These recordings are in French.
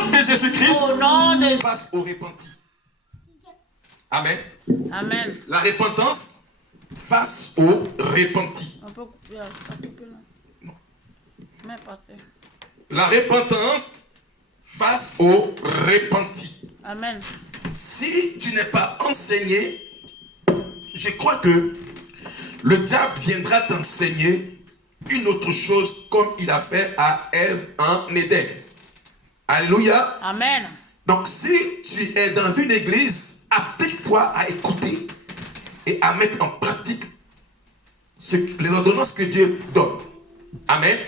nom de Jésus-Christ, Au nom de face au repenti. Amen. Amen. La repentance face au repenti. On peut couper là. Non. Mais partez. La repentance face au repenti. Amen. Si tu n'es pas enseigné, je crois que le diable viendra t'enseigner une autre chose comme il a fait à Ève en Éden. Alléluia. Amen. Donc si tu es dans une église, applique-toi à écouter et à mettre en pratique les ordonnances que Dieu donne. Amen.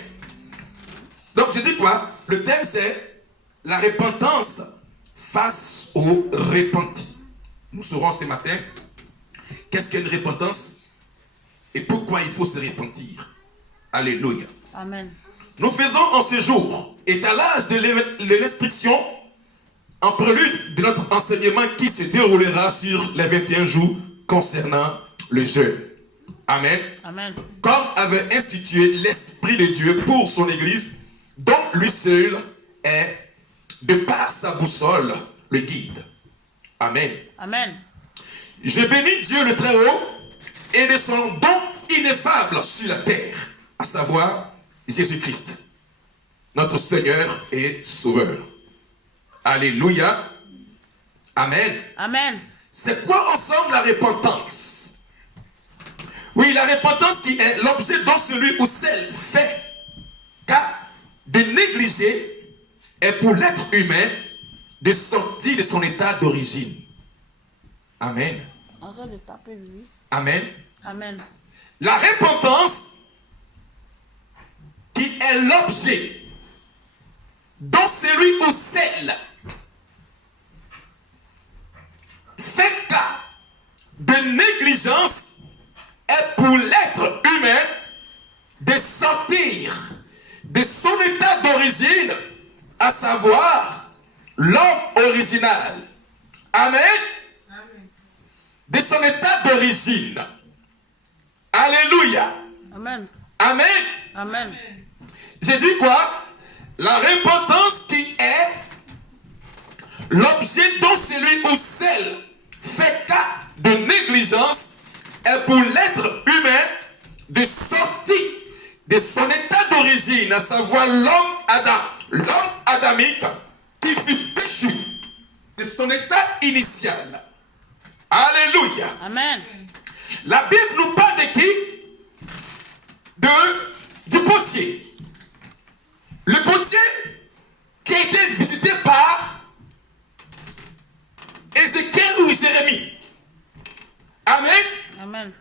Donc je dis quoi? Le thème c'est la repentance face au repenti. Nous saurons ce matin qu'est-ce qu'une repentance et pourquoi il faut se repentir. Alléluia. Amen. Nous faisons en ce jour étalage de l'instruction en prélude de notre enseignement qui se déroulera sur les 21 jours concernant le jeûne. Amen. Amen. Comme avait institué l'Esprit de Dieu pour son Église, dont lui seul est, de par sa boussole, le guide. Amen. Amen. Je bénis Dieu le Très-Haut et de son don ineffable sur la terre, à savoir Jésus-Christ, notre Seigneur et Sauveur. Alléluia. Amen. Amen. C'est quoi ensemble la repentance? Oui, la repentance qui est l'objet dont celui ou celle fait car de négliger est pour l'être humain de sortir de son état d'origine. Amen. Arrête de taper, oui. Amen. Amen. La repentance qui est l'objet dont celui ou celle fait cas de négligence est pour l'être humain de sortir de son état d'origine, à savoir l'homme original. Amen. De son état d'origine. Alléluia. Amen. Amen. Amen. J'ai dit quoi? La repentance qui est l'objet dont celui ou celle fait cas de négligence est pour l'être humain de sortir de son état d'origine, à savoir l'homme Adam, l'homme adamique qui fut péchu de son état initial. Alléluia. Amen. La Bible nous parle de qui? Du potier. Le potier qui a été visité par Ézéchiel ou Jérémie. Amen. Amen.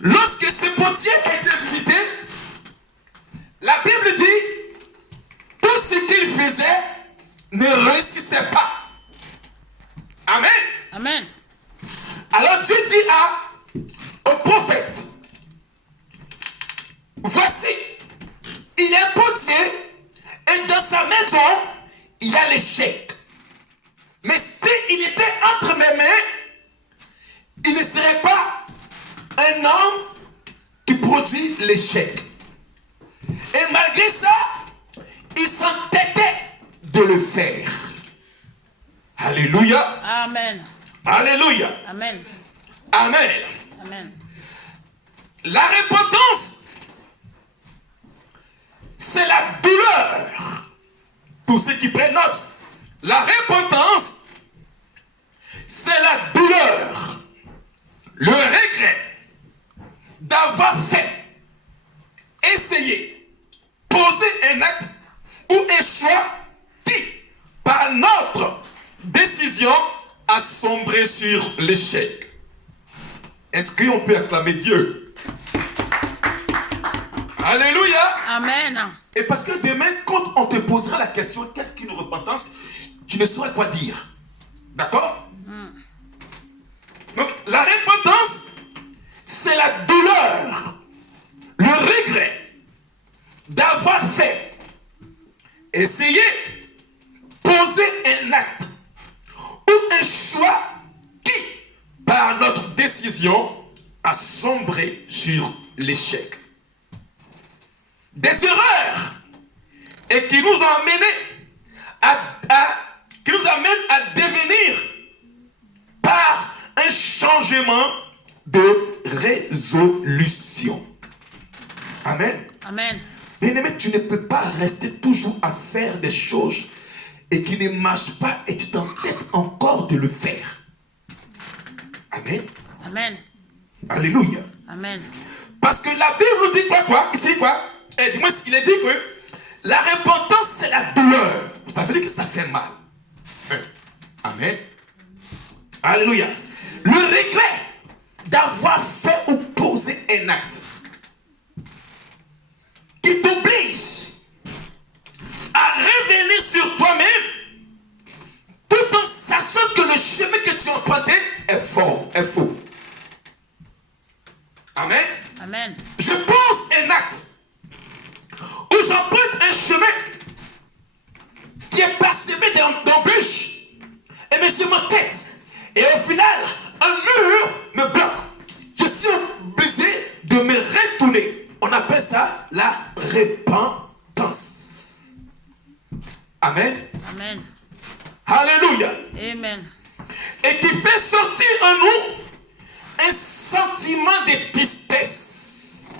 Lorsque ce potier a été visité, la Bible dit tout ce qu'il faisait ne réussissait pas. Amen. Amen. Alors Dieu dit au prophète, voici, il est potier et dans sa maison, il y a l'échec. Mais s'il était entre mes mains, il ne serait pas un homme qui produit l'échec. Et malgré ça, il s'entêtait de le faire. Alléluia. Amen. Alléluia. Amen. Amen. Amen. La repentance, c'est la douleur. Tous ceux qui prennent note, la repentance, c'est la douleur, le regret d'avoir fait, essayé, posé un acte ou un choix qui, par notre décision, a sombré sur l'échec. Est-ce qu'on peut acclamer Dieu? Alléluia. Amen. Et parce que demain, quand on te posera la question, qu'est-ce qu'une repentance, tu ne saurais quoi dire. D'accord? Donc, la repentance, c'est la douleur, le regret d'avoir fait, essayé, poser un acte ou un choix qui, par notre décision, a sombré sur l'échec. Des erreurs et qui nous ont amenés à changement de résolution. Amen. Amen. Bien-aimé, tu ne peux pas rester toujours à faire des choses et qui ne marchent pas et tu t'entêtes encore de le faire. Amen. Amen. Alléluia. Amen. Parce que la Bible nous dit quoi? Ici quoi? Et du moins, il est dit que la repentance, c'est la douleur. Ça veut dire que ça fait mal. Amen. Alléluia. Le regret d'avoir fait ou posé un acte qui t'oblige à revenir sur toi-même tout en sachant que le chemin que tu as emprunté est faux. Amen. Amen. Je pose un acte où j'emprunte un chemin qui est parsemé d'embûches et mais je m'entête et au final un mur me bloque. Je suis obligé de me retourner. On appelle ça la repentance. Amen. Amen. Alléluia. Amen. Et qui fait sortir en nous un sentiment de tristesse.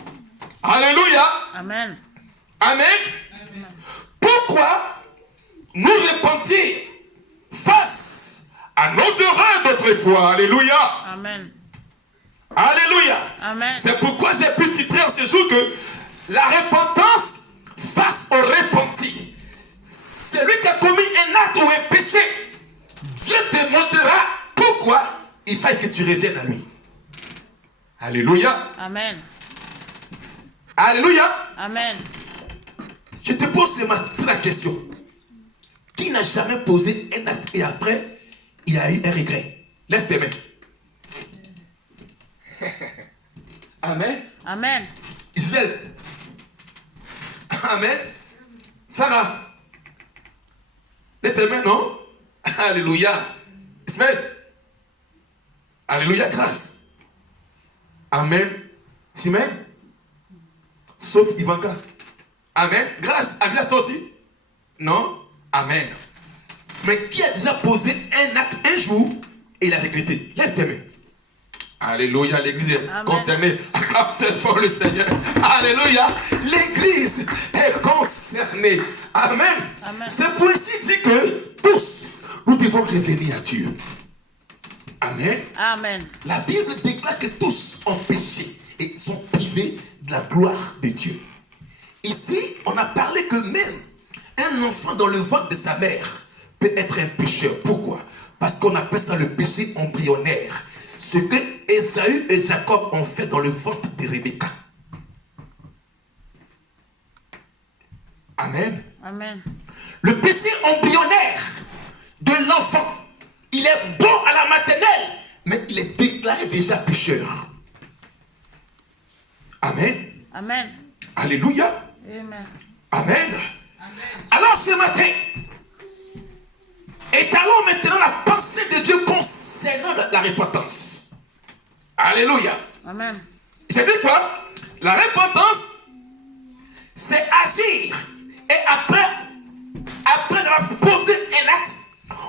Alléluia. Amen. Amen. Pourquoi nous repentir face à nos erreurs d'autrefois? Alléluia. Amen. Alléluia. Amen. C'est pourquoi j'ai pu titrer en ce jour que la repentance face au repenti. Celui qui a commis un acte ou un péché, Dieu te montrera pourquoi il faille que tu reviennes à lui. Alléluia. Amen. Alléluia. Amen. Je te pose ce matin la question. Qui n'a jamais posé un acte et après, il a eu un regret? Lève tes mains. Amen. Amen. Isabelle. Amen. Sarah. Lève tes mains, non? Alléluia. Ismaël. Alléluia, grâce. Amen. Simène. Sauf Ivanka. Amen. Grâce. Aglas, toi aussi? Non? Amen. Mais qui a déjà posé un acte un jour et il a regretté? Lève tes mains. Alléluia, l'église est concernée. Acclame fort le Seigneur. Alléluia, l'église est concernée. Amen. Amen. C'est pour ainsi dire que tous, nous devons revenir à Dieu. Amen. Amen. La Bible déclare que tous ont péché et sont privés de la gloire de Dieu. Ici, on a parlé que même un enfant dans le ventre de sa mère peut être un pécheur. Pourquoi? Parce qu'on appelle ça le péché embryonnaire. Ce que Ésaü et Jacob ont fait dans le ventre de Rebecca. Amen. Amen. Le péché embryonnaire de l'enfant, il est bon à la maternelle, mais il est déclaré déjà pécheur. Amen. Amen. Alléluia. Amen. Amen. Alors ce matin, étalons maintenant la pensée de Dieu concernant la repentance. Alléluia. Amen. C'est dit quoi? La repentance, c'est agir. Et après avoir posé un acte,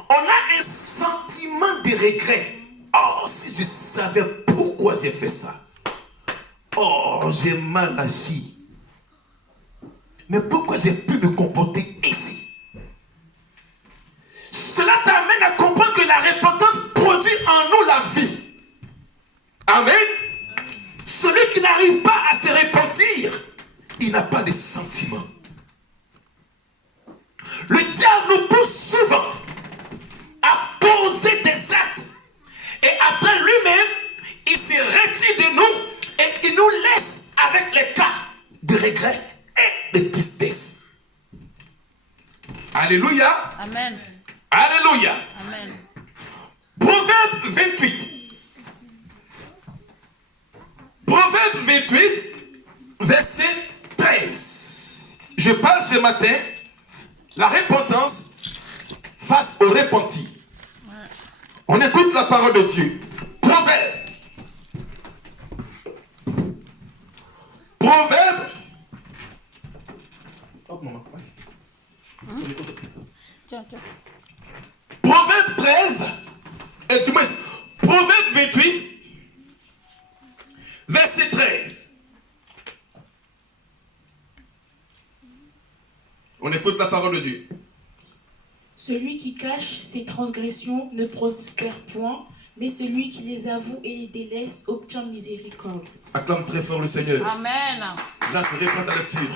on a un sentiment de regret. Oh, si je savais pourquoi j'ai fait ça. Oh, j'ai mal agi. Mais pourquoi j'ai pu me comporter ici? Cela t'amène à comprendre que la repentance produit en nous la vie. Amen. Celui qui n'arrive pas à se repentir, il n'a pas de sentiments. Le diable nous pousse souvent à poser des actes. Et après lui-même, il se retire de nous et il nous laisse avec les cas de regret et de tristesse. Alléluia. Amen. Alléluia. Amen. Proverbe 28. Proverbe 28, verset 13. Je parle ce matin la repentance face au repenti. On écoute la parole de Dieu. Proverbe. Proverbe. Oh, maman. Tiens. Proverbe 13. Et du moins, Proverbe 28, de Dieu. Celui qui cache ses transgressions ne prospère point, mais celui qui les avoue et les délaisse obtient miséricorde. Acclame très fort le Seigneur. Amen. Grâce, réponds ta lecture.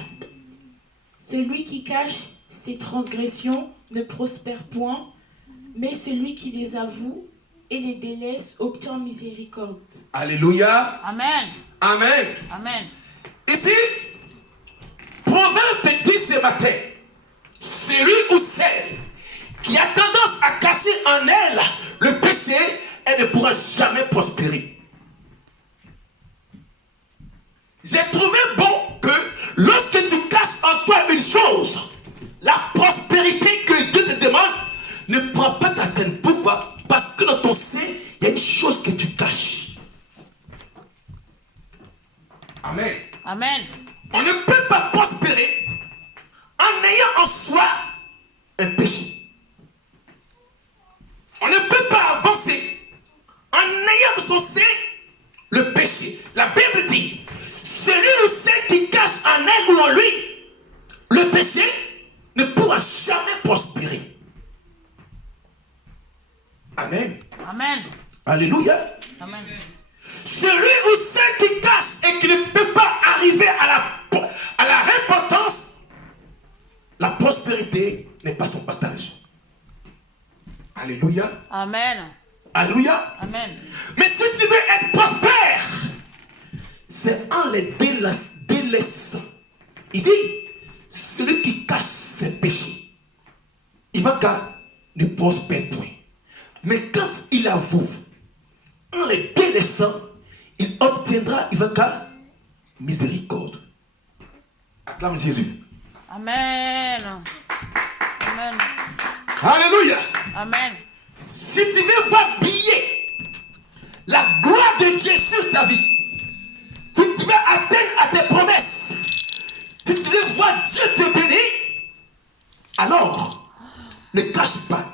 Celui qui cache ses transgressions ne prospère point, mais celui qui les avoue et les délaisse obtient miséricorde. Alléluia. Amen. Amen. Amen. Ici, Proverbe te dit ce matin, celui ou celle qui a tendance à cacher en elle le péché, elle ne pourra jamais prospérer. J'ai trouvé bon que lorsque tu caches en toi une chose, la prospérité que Dieu te demande ne pourra pas t'atteindre. Pourquoi? Parce que dans ton sein, il y a une chose que tu caches. Amen. Amen. On ne peut pas prospérer en ayant en soi un péché. On ne peut pas avancer en ayant dans son sein le péché. La Bible dit, celui ou celle qui cache en elle ou en lui le péché ne pourra jamais prospérer. Amen. Amen. Alléluia. Amen. Celui ou celle qui cache et qui ne peut pas arriver à la repentance, la prospérité n'est pas son partage. Alléluia. Amen. Alléluia. Amen. Mais si tu veux être prospère, c'est en les délaissant. Il dit, celui qui cache ses péchés, il va qu'à ne prospère point. Mais quand il avoue, en les délaissant, il obtiendra, il va qu'à miséricorde. Acclame Jésus. Amen. Amen. Alléluia. Amen. Si tu veux voir briller la gloire de Dieu sur ta vie, si tu veux atteindre à tes promesses, si tu veux voir Dieu te bénir, alors ne cache pas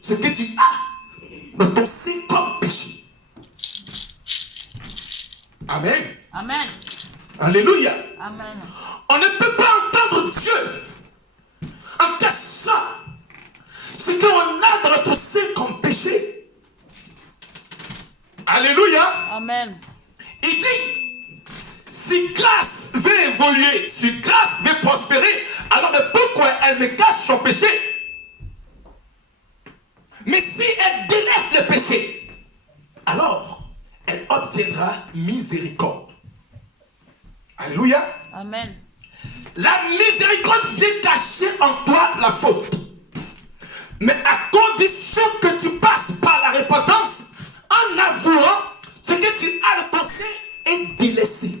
ce que tu as dans ton sein comme péché. Amen. Amen. Alléluia. Amen. On ne peut pas entendre Dieu en cachant ce qu'on a dans notre sein comme péché. Alléluia. Amen. Il dit, si grâce veut évoluer, si grâce veut prospérer, alors mais pourquoi elle me cache son péché? Mais si elle délaisse le péché, alors elle obtiendra miséricorde. Alléluia. Amen. La miséricorde vient cacher en toi la faute. Mais à condition que tu passes par la repentance, en avouant ce que tu as dans ton sein et délaissé.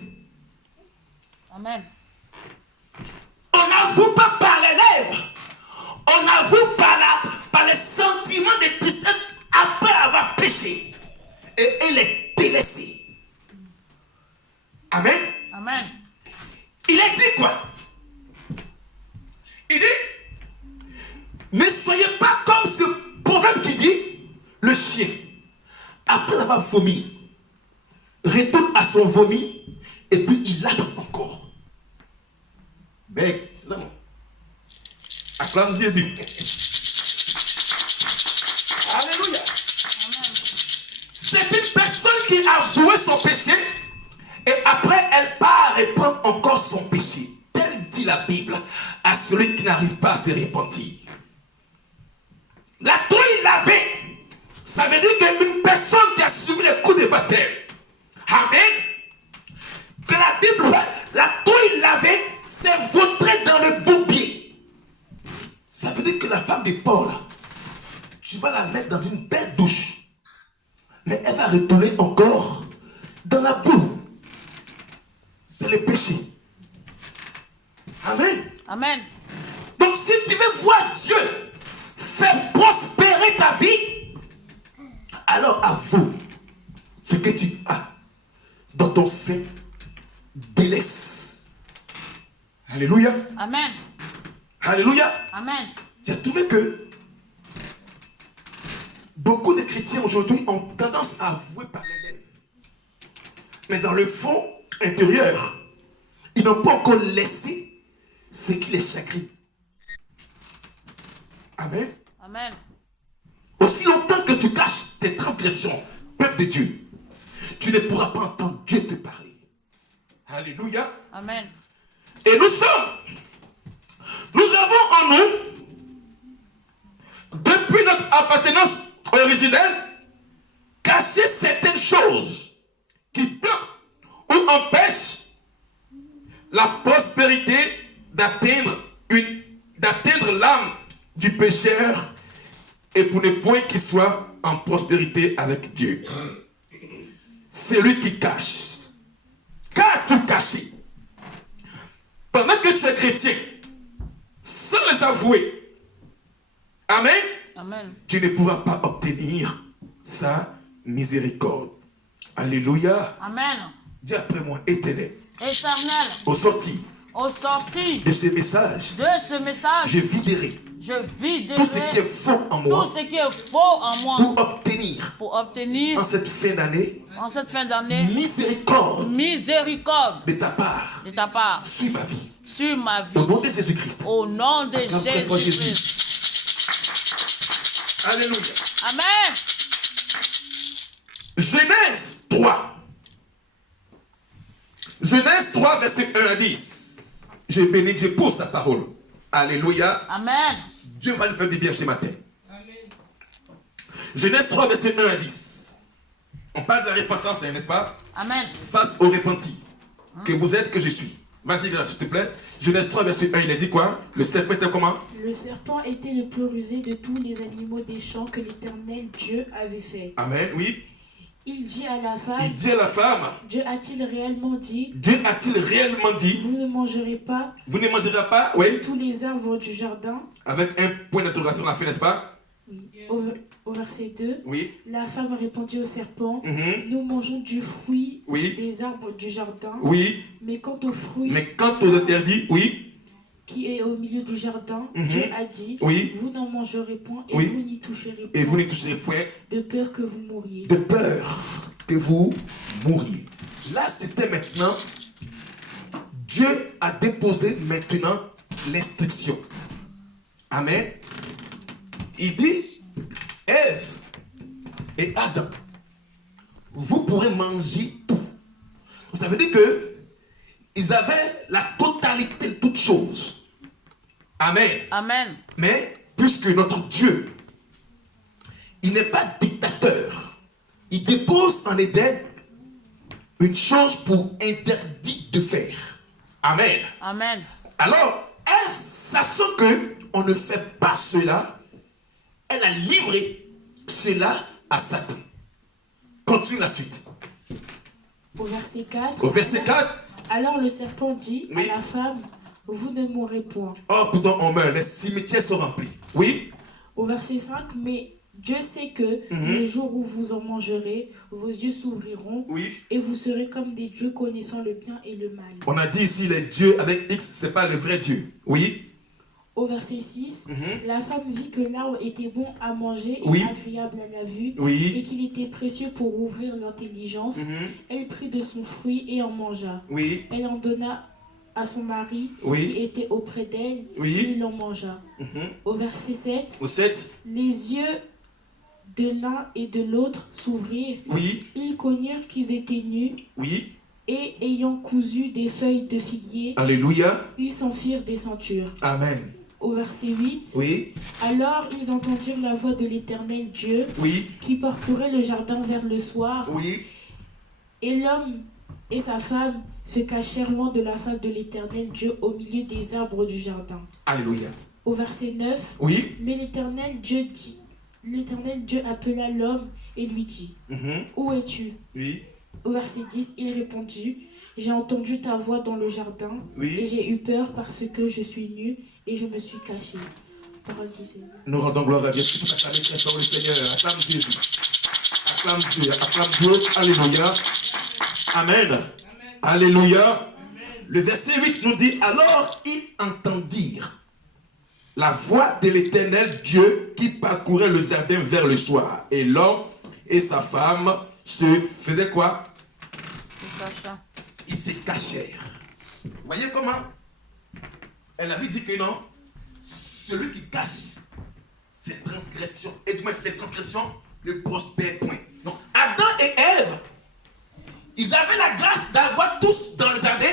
Amen. On n'avoue pas par les lèvres. On avoue par les sentiments de tristesse après avoir péché. Et il est délaissé. Amen. Amen. Il a dit quoi? Il dit, ne soyez pas comme ce proverbe qui dit, le chien, après avoir vomi, retourne à son vomi et puis il lave encore. Ben, c'est ça, non? Acclame Jésus. Alléluia. C'est une personne qui a avoué son péché et après elle part et prend encore son péché. Tel dit la Bible à celui qui n'arrive pas à se repentir. La trouille lavée, ça veut dire qu'une personne qui a suivi les coups de baptême. Amen. Que la Bible, la trouille lavée, c'est vautré dans le bourbier. Ça veut dire que la femme de Paul, tu vas la mettre dans une belle douche. Mais elle va retourner encore dans la boue. C'est le péché. Amen. Amen. Donc si tu veux voir Dieu faire prospérer ta vie, alors avoue ce que tu as dans ton sein. Délaisse. Alléluia. Amen. Alléluia. Amen. J'ai trouvé que beaucoup de chrétiens aujourd'hui ont tendance à avouer par les lèvres. Mais dans le fond intérieur, ils n'ont pas encore laissé ce qui les chagrine. Amen. Amen. Aussi longtemps que tu caches tes transgressions, peuple de Dieu, tu ne pourras pas entendre Dieu te parler. Alléluia. Amen. Et nous avons en nous, depuis notre appartenance originelle, caché certaines choses qui bloquent ou empêchent la prospérité d'atteindre l'âme du pécheur et pour ne point qu'il soit en prospérité avec Dieu. C'est lui qui cache. Qu'as-tu caché? Pendant que tu es chrétien, sans les avouer, amen, Amen. tu ne pourras pas obtenir sa miséricorde. Alléluia. Amen. Dis après moi, Éternel, Éternel, au sortir au sortir de ce message, de ce message, je viderai je viderai tout ce qui est faux en moi tout ce qui est faux en moi pour pour obtenir en cette fin d'année en cette fin d'année miséricorde de ta part ta part sur ma vie. sur ma vie. Au nom de Jésus-Christ. Au nom de Acclame très fort Jésus-Christ. Alléluia. Amen. Genèse 3. Genèse 3, verset 1 à 10. Je bénis Dieu pour sa parole. Alléluia. Amen. Dieu va nous faire du bien ce matin. Genèse 3, verset 1 à 10. On parle de la repentance, n'est-ce pas? Amen. Face aux repentis. Que vous êtes, que je suis. Vas-y, s'il te plaît. Genèse 3, verset 1, il a dit quoi? Le serpent était comment? Le serpent était le plus rusé de tous les animaux des champs que l'Éternel Dieu avait fait. Amen, oui. Il dit à la femme, Il dit à la femme, Dieu a-t-il réellement dit, Dieu a-t-il réellement dit, vous ne mangerez pas vous ne mangerez pas, oui, tous les arbres du jardin? avec un point d'interrogation à la fin, n'est-ce pas? Oui. Au verset 2, Oui. la femme répondit au serpent, Mhm. nous mangeons du fruit Oui. des arbres du jardin, Oui. mais quant au fruit Mais quant aux interdits, oui. qui est au milieu du jardin, Mhm. Dieu a dit, Oui. vous n'en mangerez point et Oui. vous n'y toucherez point, Et vous ne toucherez point de peur que vous mouriez. de peur que vous mouriez. Là, c'était maintenant, Dieu a déposé maintenant l'instruction. Amen. Il dit, Ève et Adam, vous pourrez manger tout. Ça veut dire que ils avaient la totalité de toutes choses. Amen. Amen. Mais puisque notre Dieu, il n'est pas dictateur, il dépose en Éden une chose pour interdit de faire. Amen. Amen. Alors, Ève, sachant que on ne fait pas cela, elle a livré cela à Satan. Continue la suite. Au verset 4, Au verset 4, alors le serpent dit Oui. à la femme, vous ne mourrez point. oh, pourtant on meurt, les cimetières sont remplis. Oui. Au verset 5, mais Dieu sait que le jour où vous en mangerez, vos yeux s'ouvriront Oui. et vous serez comme des dieux connaissant le bien et le mal. On a dit ici les dieux avec X, c'est pas le vrai Dieu. Oui. Au verset 6, la femme vit que l'arbre était bon à manger et Oui. agréable à la vue, Oui. et qu'il était précieux pour ouvrir l'intelligence. Elle prit de son fruit et en mangea. Oui. Elle en donna à son mari Oui. qui était auprès d'elle, Oui. et il en mangea. Au verset 7, Au 7. les yeux de l'un et de l'autre s'ouvrirent. Oui. Ils connurent qu'ils étaient nus, Oui. et ayant cousu des feuilles de figuier, Alléluia. ils s'en firent des ceintures. Amen. Au verset 8, Oui. alors ils entendirent la voix de l'Éternel Dieu Oui. qui parcourait le jardin vers le soir, Oui. et l'homme et sa femme se cachèrent loin de la face de l'Éternel Dieu au milieu des arbres du jardin. Alléluia. Au verset 9, Oui. mais l'Éternel Dieu appela l'homme et lui dit, où es-tu? Oui. Au verset 10, il répondit, j'ai entendu ta voix dans le jardin, Oui. et j'ai eu peur parce que je suis nu et je me suis caché. Parole du Seigneur. Nous rendons gloire à Dieu. Est-ce que tu peux acclamer très fort le Seigneur? Acclame Jésus. Acclame Dieu. Acclame Dieu. Alléluia. Amen. Alléluia. Le verset 8 nous dit, alors ils entendirent la voix de l'Éternel Dieu qui parcourait le jardin vers le soir. Et l'homme et sa femme se faisaient quoi? C'est ça. Ils se cachèrent. Voyez comment? Elle avait dit que non, celui qui cache transgressions. Et du moins, ces transgressions ne prospèrent point. Donc, Adam et Ève, ils avaient la grâce d'avoir tous dans le jardin.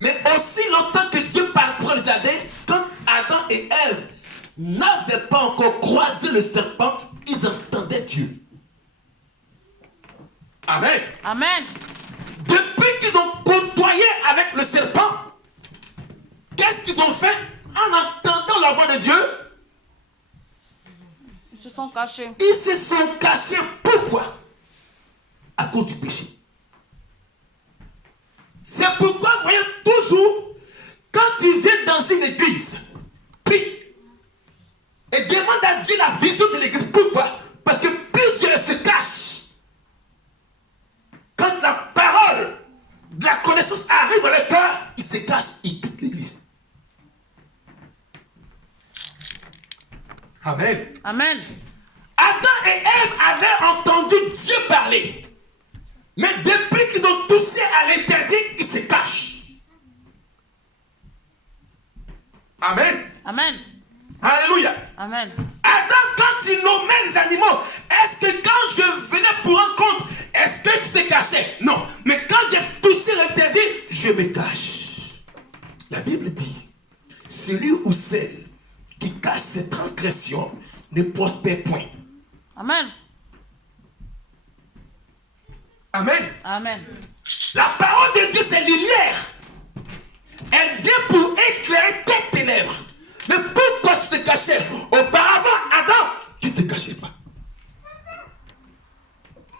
Mais aussi longtemps que Dieu parcourait le jardin, quand Adam et Ève n'avaient pas encore croisé le serpent, ils entendaient Dieu. Amen. Amen. Depuis qu'ils ont côtoyé avec le serpent, qu'est-ce qu'ils ont fait en entendant la voix de Dieu? Ils se sont cachés. Ils se sont cachés. Pourquoi? À cause du péché. C'est pourquoi, voyez, toujours, quand tu viens dans une église, prie et demande à Dieu la vision de l'église. Pourquoi? Parce que plusieurs se cachent. Quand la parole de la connaissance arrive dans le cœur, ils se cachent, ils quittent l'église. Amen. Amen. Adam et Ève avaient entendu Dieu parler. Mais depuis qu'ils ont touché à l'interdit, ils se cachent. Amen. Amen. Alléluia. Amen. Adam, quand il nommait les animaux, est-ce que quand je venais pour un compte, est-ce que tu te cachais? Non. Mais quand j'ai touché l'interdit, je me cache. La Bible dit, celui ou celle qui cache ses transgressions ne prospère point. Amen. Amen. Amen. La parole de Dieu, c'est lumière. Elle vient pour éclairer tes ténèbres. Mais pourquoi tu te cachais? Auparavant, Adam, tu ne te cachais pas.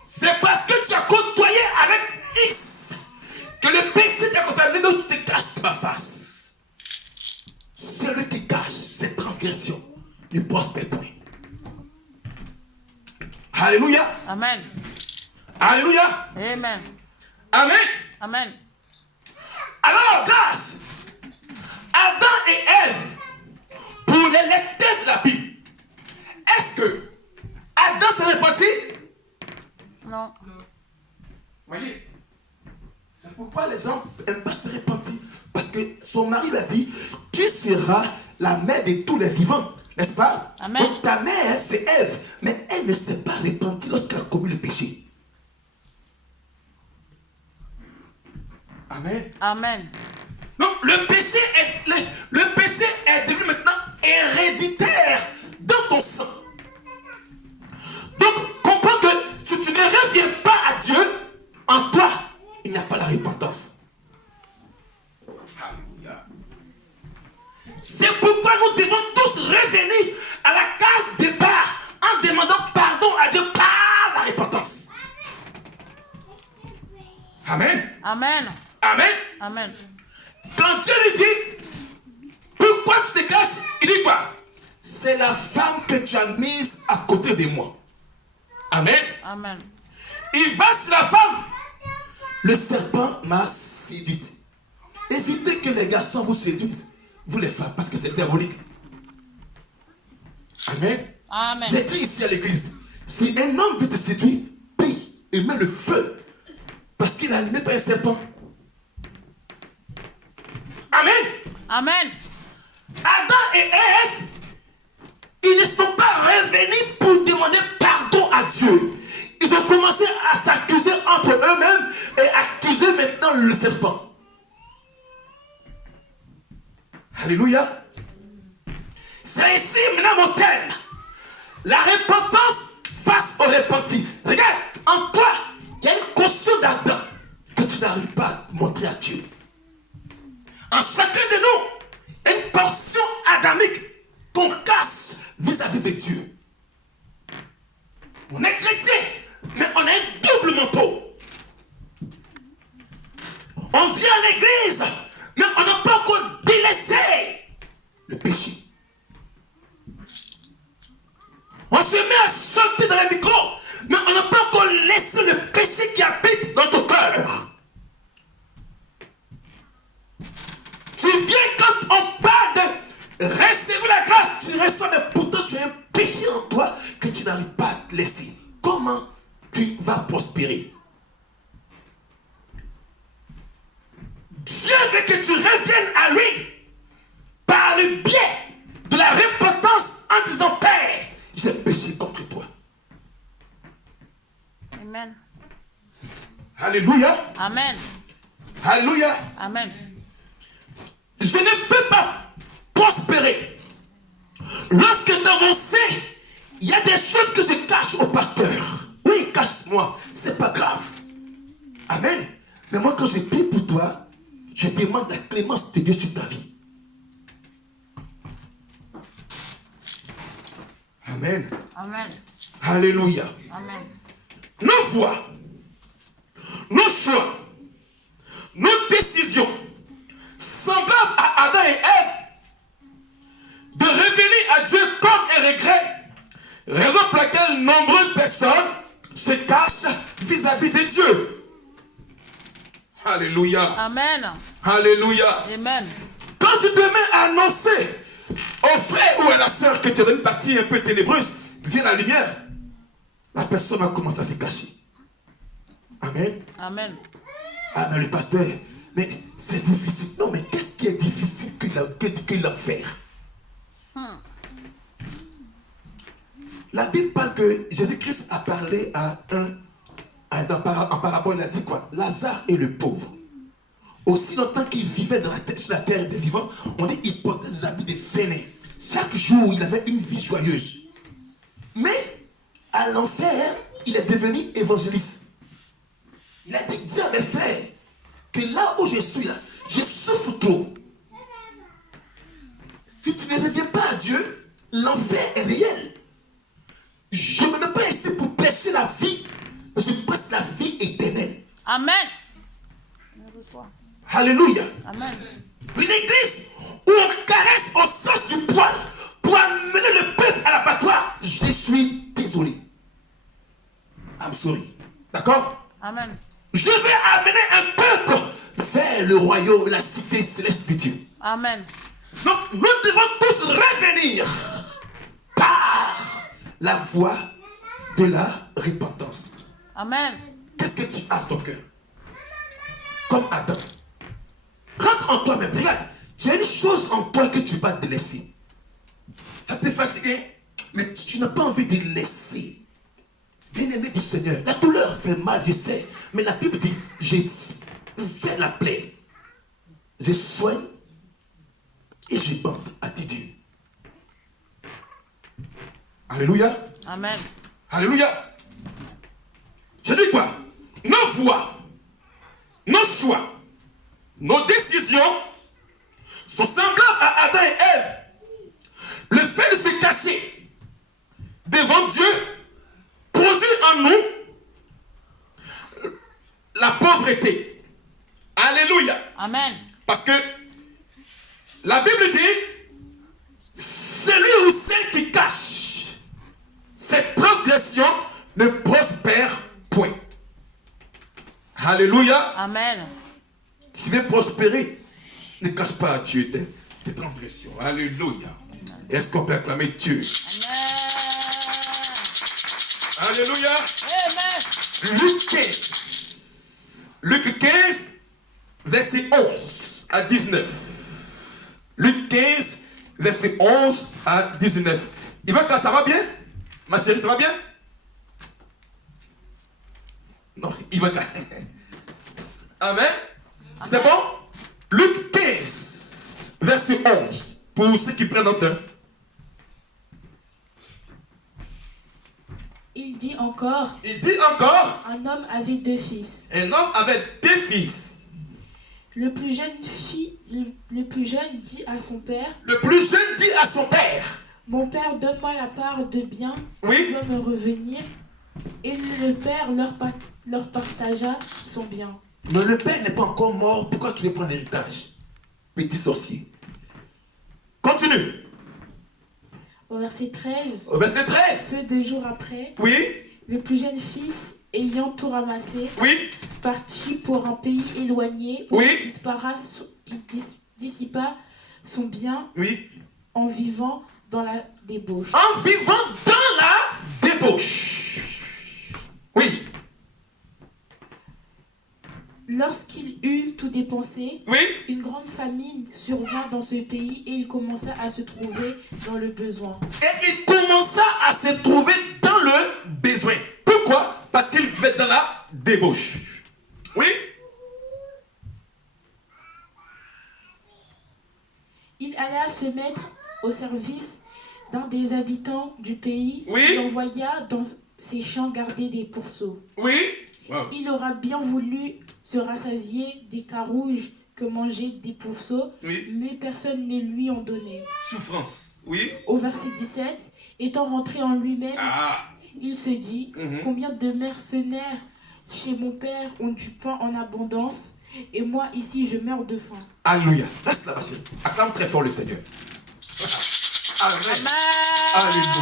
C'est parce que tu as côtoyé avec X que le péché t'a contaminé, donc tu te caches ta face. Celui qui cache ses transgressions ne prospère point. Alléluia. Amen. Alléluia. Amen. Amen. Amen. Alors, grâce, Adam et Ève, pour les lecteurs de la Bible, est-ce que Adam s'est repenti? Non. Voyez, c'est pourquoi les gens n'aiment pas se repentir. Parce que son mari lui a dit, tu seras la mère de tous les vivants, n'est-ce pas? Amen. Donc ta mère, c'est Ève, mais elle ne s'est pas repentie lorsqu'elle a commis le péché. Amen. Amen. Donc le péché est devenu maintenant héréditaire dans ton sang. Donc comprends que si tu ne reviens pas à Dieu, en toi, il n'y a pas la repentance. C'est pourquoi nous devons tous revenir à la case départ en demandant pardon à Dieu par la repentance. Amen. Amen. Amen. Amen. Quand Dieu lui dit, pourquoi tu te casses? Il dit quoi? C'est la femme que tu as mise à côté de moi. Amen. Amen. Il va sur la femme. Le serpent m'a séduite. Évitez que les garçons vous séduisent, vous les femmes, parce que c'est diabolique. Amen. Amen. J'ai dit ici à l'église, si un homme veut te séduire, prie et mets le feu. Parce qu'il a allumé par un serpent. Amen. Amen. Adam et Ève, ils ne sont pas revenus pour demander pardon à Dieu. Ils ont commencé à s'accuser entre eux-mêmes et accuser maintenant le serpent. Alléluia. C'est ici maintenant mon thème. La repentance face au repenti. Regarde, en toi, il y a une caution d'Adam que tu n'arrives pas à montrer à Dieu. En chacun de nous, il y a une portion adamique qu'on cache vis-à-vis de Dieu. On est chrétien, mais on a un double manteau. On vient à l'église, mais on n'a pas encore délaissé le péché. On se met à chanter dans les micros, mais on n'a pas encore laissé le péché qui habite dans ton cœur. Tu viens quand on parle de recevoir la grâce, tu reçois, mais pourtant tu as un péché en toi que tu n'arrives pas à te laisser. Comment tu vas prospérer? Dieu veut que tu reviennes à lui par le biais de la repentance en disant, Père, j'ai péché contre toi. Amen. Alléluia. Amen. Alléluia. Amen. Je ne peux pas prospérer lorsque dans mon sein, il y a des choses que je cache au pasteur. Oui, cache-moi, c'est pas grave. Amen. Mais moi, quand je prie pour toi, je demande la clémence de Dieu sur ta vie. Amen. Amen. Alléluia. Amen. Nos voix, nos choix, nos décisions, semblables à Adam et Ève, de revenir à Dieu comme un regret, raison pour laquelle nombreuses personnes se cachent vis-à-vis de Dieu. Alléluia. Amen. Alléluia. Amen. Quand tu te mets à annoncer au frère ou à la sœur que tu es dans une partie un peu ténébreuse, vient la lumière, la personne va commencer à se cacher. Amen. Amen. Ah, mais le pasteur, mais c'est difficile. Non, mais qu'est-ce qui est difficile que l'enfer? La Bible parle que Jésus-Christ a parlé à en parabole, il a dit quoi? Lazare est le pauvre. Aussi longtemps qu'il vivait sur la terre des vivants, on dit qu'il portait des habits de fainéants. Chaque jour, il avait une vie joyeuse. Mais à l'enfer, il est devenu évangéliste. Il a dit, dis à mes frères que là où je suis, là, je souffre trop. Si tu ne reviens pas à Dieu, l'enfer est réel. Je ne mets pas ici pour prêcher la vie, mais je prêche la vie éternelle. Amen. Je reçois. Alléluia. Amen. Une église où on caresse au sens du poil pour amener le peuple à l'abattoir. Je suis désolé. I'm sorry. D'accord? Amen. Je vais amener un peuple vers le royaume, la cité céleste de Dieu. Amen. Donc nous devons tous revenir par la voie de la repentance. Amen. Qu'est-ce que tu as dans ton cœur? Comme Adam. Rentre en toi-même. Regarde, tu as une chose en toi que tu vas te laisser. Ça te fatigue, mais tu n'as pas envie de laisser. Bien-aimé du Seigneur, la douleur fait mal, je sais. Mais la Bible dit, je fais la plaie. Je soigne et je bande, a dit Dieu. Alléluia. Amen. Alléluia. Je dis quoi? Nos voix, nos choix, nos décisions sont semblables à Adam et Ève. Le fait de se cacher devant Dieu produit en nous la pauvreté. Alléluia. Amen. Parce que la Bible dit, celui ou celle qui cache cette transgression ne prospère point. Alléluia. Amen. Si tu veux prospérer, ne cache pas à Dieu tes transgressions. Alléluia. Est-ce qu'on peut acclamer Dieu? Amen. Alléluia. Amen. Luc 15. Luc 15, verset 11 à 19. Luc 15, verset 11 à 19. Ivanka, ça va bien? Ma chérie, ça va bien? Non, Ivanka. Amen. C'est bon? Luc 15, verset 11. Pour ceux qui prennent note. Il dit encore, Il dit encore, un homme avait 2 fils. un homme avait 2 fils. Le plus jeune dit à son père, Le plus jeune dit à son père, mon père, donne-moi la part de bien oui, qui doit me revenir. Et le père leur partagea son bien. mais le père n'est pas encore mort. Pourquoi tu veux prendre l'héritage? Petit sorcier. Continue. Au verset 13, Au verset 13. peu de jours après, Oui, le plus jeune fils, ayant tout ramassé, oui, partit pour un pays éloigné où Oui. il dissipa son bien oui. en vivant dans la débauche. En vivant dans la débauche. Oui, Lorsqu'il eut tout dépensé, oui. une grande famine survint dans ce pays et il commença à se trouver dans le besoin. Et il commença à se trouver dans le besoin. Pourquoi? Parce qu'il vivait dans la débauche. Oui? Il alla se mettre au service d'un des habitants du pays. Oui. Il envoya dans ses champs garder des pourceaux. Oui? Il aura bien voulu se rassasier des carouges que mangeaient des pourceaux, Oui. mais personne ne lui en donnait. Souffrance. Oui? Au verset 17, étant rentré en lui-même, Ah. il se dit, combien de mercenaires chez mon père ont du pain en abondance, et moi ici je meurs de faim. Alléluia. Reste là-bas, chérie. Acclame très fort le Seigneur. Amen. Alléluia.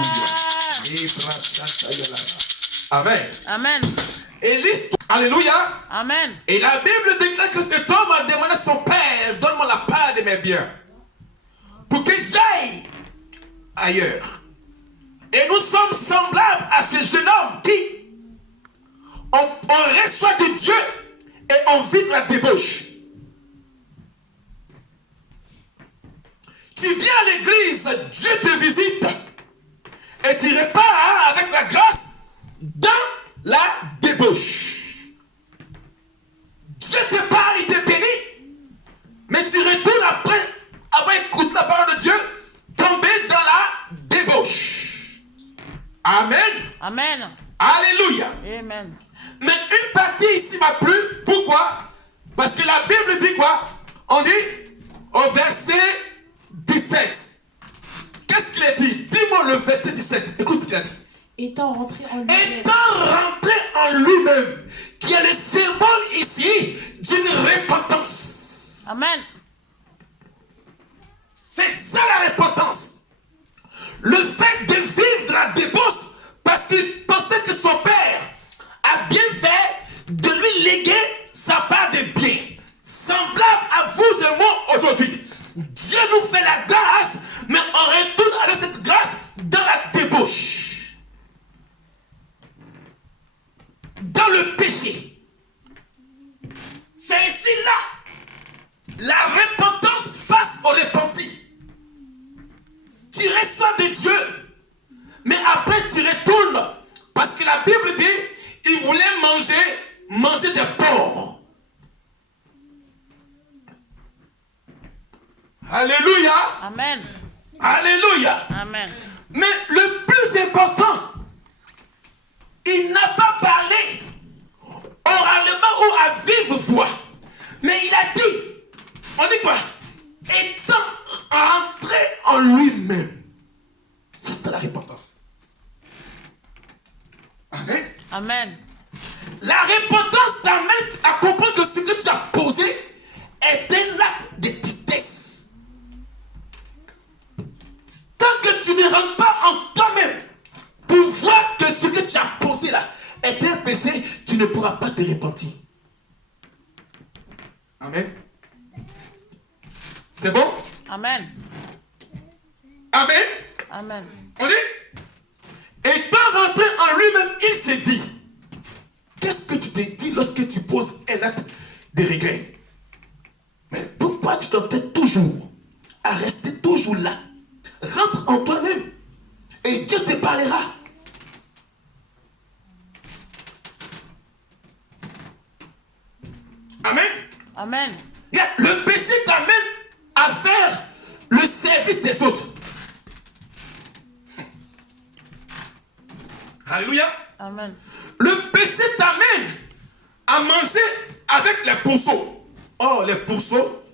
Amen. Amen. Et l'histoire. Alléluia. Amen. Et la Bible déclare que cet homme a demandé à son père, donne-moi la part de mes biens, pour que j'aille ailleurs. Et nous sommes semblables à ce jeune homme qui, on reçoit de Dieu et on vit de la débauche. Tu viens à l'église, Dieu te visite et tu repars avec la grâce dans la débauche. Dieu te parle, il te bénit, mais tu retournes après avoir écouté la parole de Dieu, tomber dans la débauche. Amen. Amen. Alléluia. Amen. Mais une partie ici m'a plu. Pourquoi? Parce que la Bible dit quoi? On dit au verset 17. Qu'est-ce qu'il a dit? Dis-moi le verset 17. Écoute ce qu'il a dit. Étant rentré en lui-même. Étant rentré en lui-même, qui est le symbole ici d'une repentance. Amen. C'est ça la repentance. Le fait de vivre de la débauche parce qu'il pensait que son père a bien fait de lui léguer sa part de bien. Semblable à vous et moi aujourd'hui. Dieu nous fait la grâce, mais on retourne avec cette grâce dans la débauche. Dans le péché. C'est ici là la repentance face au repenti. Tu reçois de Dieu, mais après tu retournes. Parce que la Bible dit, il voulait manger des porcs. Alléluia. Amen. Alléluia. Amen. Mais le plus important, il n'a pas parlé oralement ou à vive voix. Mais il a dit, on dit quoi? Étant rentré en lui-même. Ça, c'est la repentance. Amen. Amen. La repentance t'amène à comprendre que ce que tu as posé est un acte de tristesse. Tant que tu ne rentres pas en toi-même pour voir que ce que tu as posé là est un péché, tu ne pourras pas te repentir. Amen. C'est bon? Amen. Amen. Amen. On dit? Étant rentré en lui-même, il s'est dit, qu'est-ce que tu te dis lorsque tu poses un acte de regret? Mais pourquoi tu t'entêtes toujours à rester toujours là? Rentre en toi-même et Dieu te parlera. Amen. Amen. Le péché t'amène à faire le service des autres. Alléluia. Amen. Le péché t'amène à manger avec les pourceaux. Or, les pourceaux,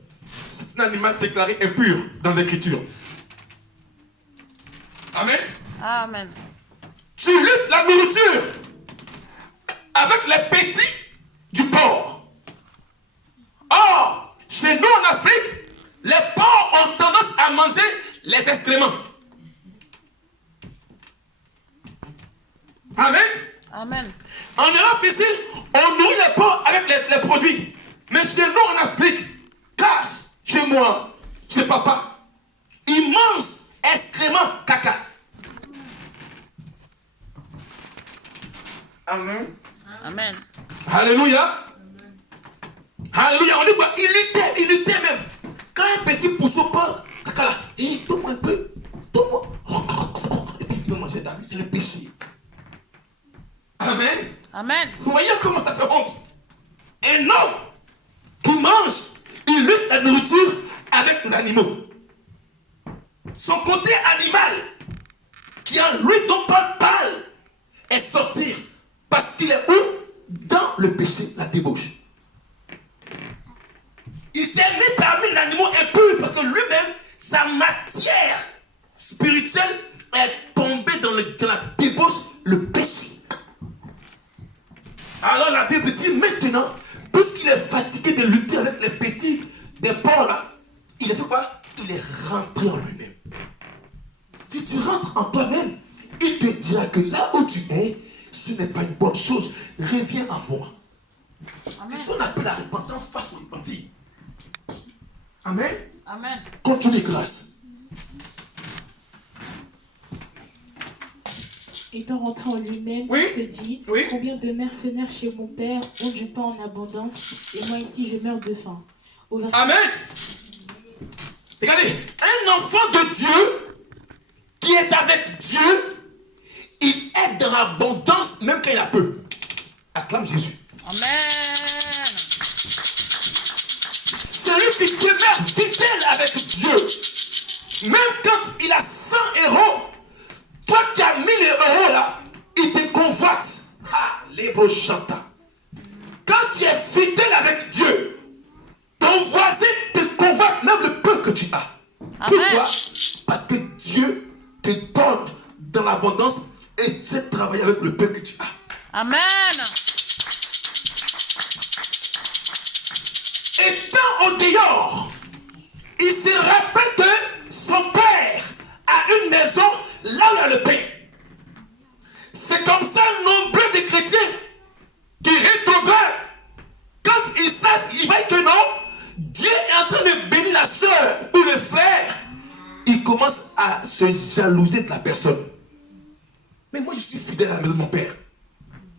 c'est un animal déclaré impur dans l'écriture. Amen. Amen. Tu luttes la nourriture avec les petits du porc. Or, chez nous en Afrique, les porcs ont tendance à manger les excréments. Amen. Amen. En Europe ici, on nourrit les porcs avec les produits. Mais chez nous en Afrique, cache, chez moi, chez papa, ils mangent excréments caca. Amen. Amen. Alléluia. Alléluia. On dit quoi? Il luttait même. Quand un petit pousseau parle, caca là, il tombe un peu. Tombe. Et puis peut manger ta vie, c'est le péché. Amen. Amen. Vous voyez comment ça fait honte. Un homme qui mange, il lutte la nourriture avec les animaux. Son côté animal, qui en lui dont Paul parle, est sortir. Parce qu'il est où? Dans le péché, la débauche. Il s'est mis parmi les animaux impurs parce que lui-même, sa matière spirituelle est tombée dans la débauche, le péché. Alors la Bible dit maintenant, puisqu'il est fatigué de lutter avec les petits des porcs là, il a fait quoi? Il est rentré en lui-même. Si tu rentres en toi-même, il te dira que là où tu es, ce n'est pas une bonne chose. Reviens à moi. C'est ce qu'on appelle la repentance face au repentir. Amen. Amen. Continue grâce. Étant rentré en lui-même, Oui. il se dit, Oui. combien de mercenaires chez mon père ont du pain en abondance, et moi ici je meurs de faim. Au verset Amen. Regardez, un enfant de Dieu qui est avec Dieu, il est dans l'abondance même quand il a peu. Acclame Jésus. Amen. Celui qui demeure fidèle avec Dieu, même quand il a 100 euros, toi qui as 1000 euros là, il te convoite. Ah, les beaux chantants. Quand tu es fidèle avec Dieu, ton voisin te convoite même le peu que tu as. Amen. Pourquoi? Parce que Dieu te donne dans l'abondance et tu sais travailler avec le peu que tu as. Amen. Étant au dehors, il se rappelle que son père a une maison là où il y a le pain. C'est comme ça nombreux de chrétiens qui rétrogradent. Quand ils sachent, ils voient que non, Dieu est en train de bénir la soeur ou le frère, ils commencent à se jalouser de la personne. Mais moi je suis fidèle à la maison de mon père.